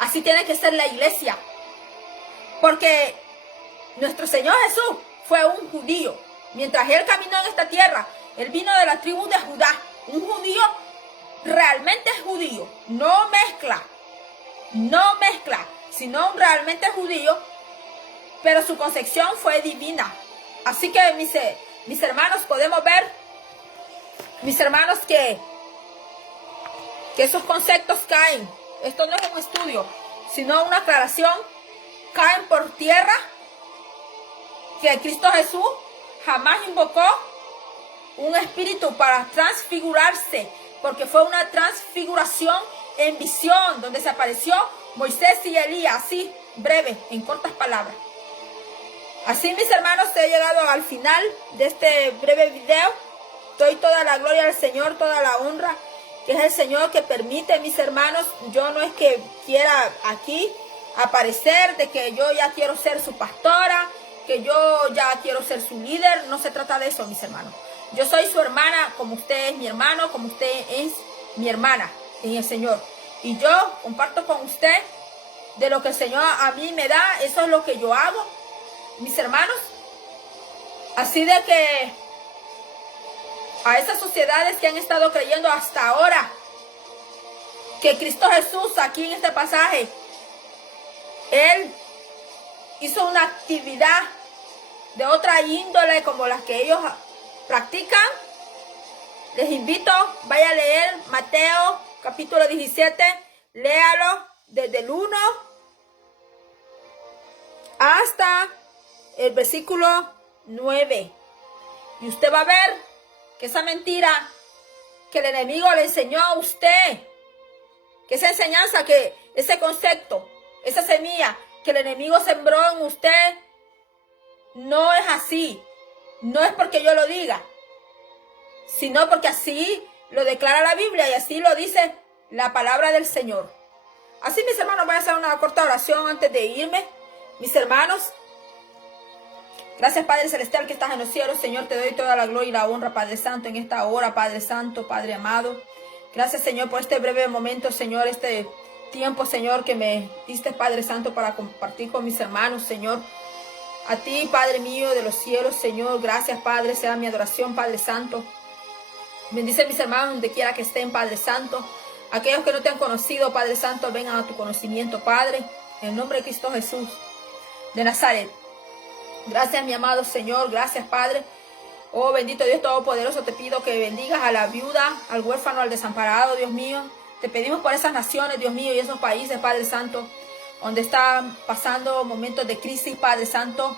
Así tiene que ser la iglesia. Porque nuestro Señor Jesús fue un judío. Mientras Él caminó en esta tierra, Él vino de la tribu de Judá. Un judío realmente judío. No mezcla, sino realmente judío. Pero su concepción fue divina. Así que, mis hermanos, podemos ver, mis hermanos, que esos conceptos caen. Esto no es un estudio, sino una aclaración. Caen por tierra, que Cristo Jesús jamás invocó un espíritu para transfigurarse, porque fue una transfiguración en visión, donde se apareció Moisés y Elías, así, breve, en cortas palabras. Así, mis hermanos, he llegado al final de este breve video. Doy toda la gloria al Señor, toda la honra, que es el Señor que permite, mis hermanos. Yo no es que quiera aquí aparecer de que yo ya quiero ser su pastora, que yo ya quiero ser su líder. No se trata de eso, mis hermanos. Yo soy su hermana, como usted es mi hermano, como usted es mi hermana en el Señor. Y yo comparto con usted de lo que el Señor a mí me da. Eso es lo que yo hago. mis hermanos. Así de que a esas sociedades que han estado creyendo hasta ahora que Cristo Jesús, aquí en este pasaje, Él hizo una actividad de otra índole como las que ellos practican, les invito, vaya a leer Mateo capítulo 17, léalo desde el 1 hasta el versículo 9. Y usted va a ver que esa mentira que el enemigo le enseñó a usted, que esa enseñanza, que ese concepto, esa semilla que el enemigo sembró en usted, no es así. No es porque yo lo diga, sino porque así lo declara la Biblia y así lo dice la palabra del Señor. Así, mis hermanos, voy a hacer una corta oración antes de irme. Mis hermanos, gracias, Padre Celestial, que estás en los cielos. Señor, te doy toda la gloria y la honra, Padre Santo, en esta hora, Padre Santo, Padre amado. Gracias, Señor, por este breve momento, Señor, este tiempo, Señor, que me diste, Padre Santo, para compartir con mis hermanos, Señor. A ti, Padre mío de los cielos, Señor, gracias, Padre, sea mi adoración, Padre Santo. Bendice a mis hermanos donde quiera que estén, Padre Santo. Aquellos que no te han conocido, Padre Santo, vengan a tu conocimiento, Padre, en el nombre de Cristo Jesús de Nazaret. Gracias, mi amado Señor, gracias, Padre. Oh, bendito Dios Todopoderoso, te pido que bendigas a la viuda, al huérfano, al desamparado, Dios mío. Te pedimos por esas naciones, Dios mío, y esos países, Padre Santo, donde están pasando momentos de crisis, Padre Santo,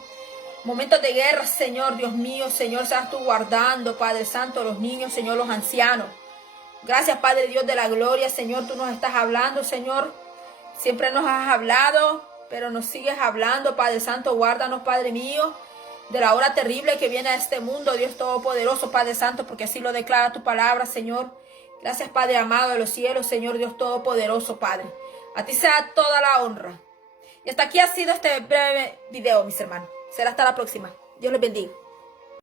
momentos de guerra, Señor, Dios mío. Señor, seas tú guardando, Padre Santo, los niños, Señor, los ancianos. Gracias, Padre Dios de la gloria, Señor, tú nos estás hablando, Señor. Siempre nos has hablado, pero nos sigues hablando, Padre Santo. Guárdanos, Padre mío, de la hora terrible que viene a este mundo, Dios Todopoderoso, Padre Santo, porque así lo declara tu palabra, Señor. Gracias, Padre amado de los cielos, Señor Dios Todopoderoso, Padre. A ti sea toda la honra. Y hasta aquí ha sido este breve video, mis hermanos. Será hasta la próxima. Dios les bendiga.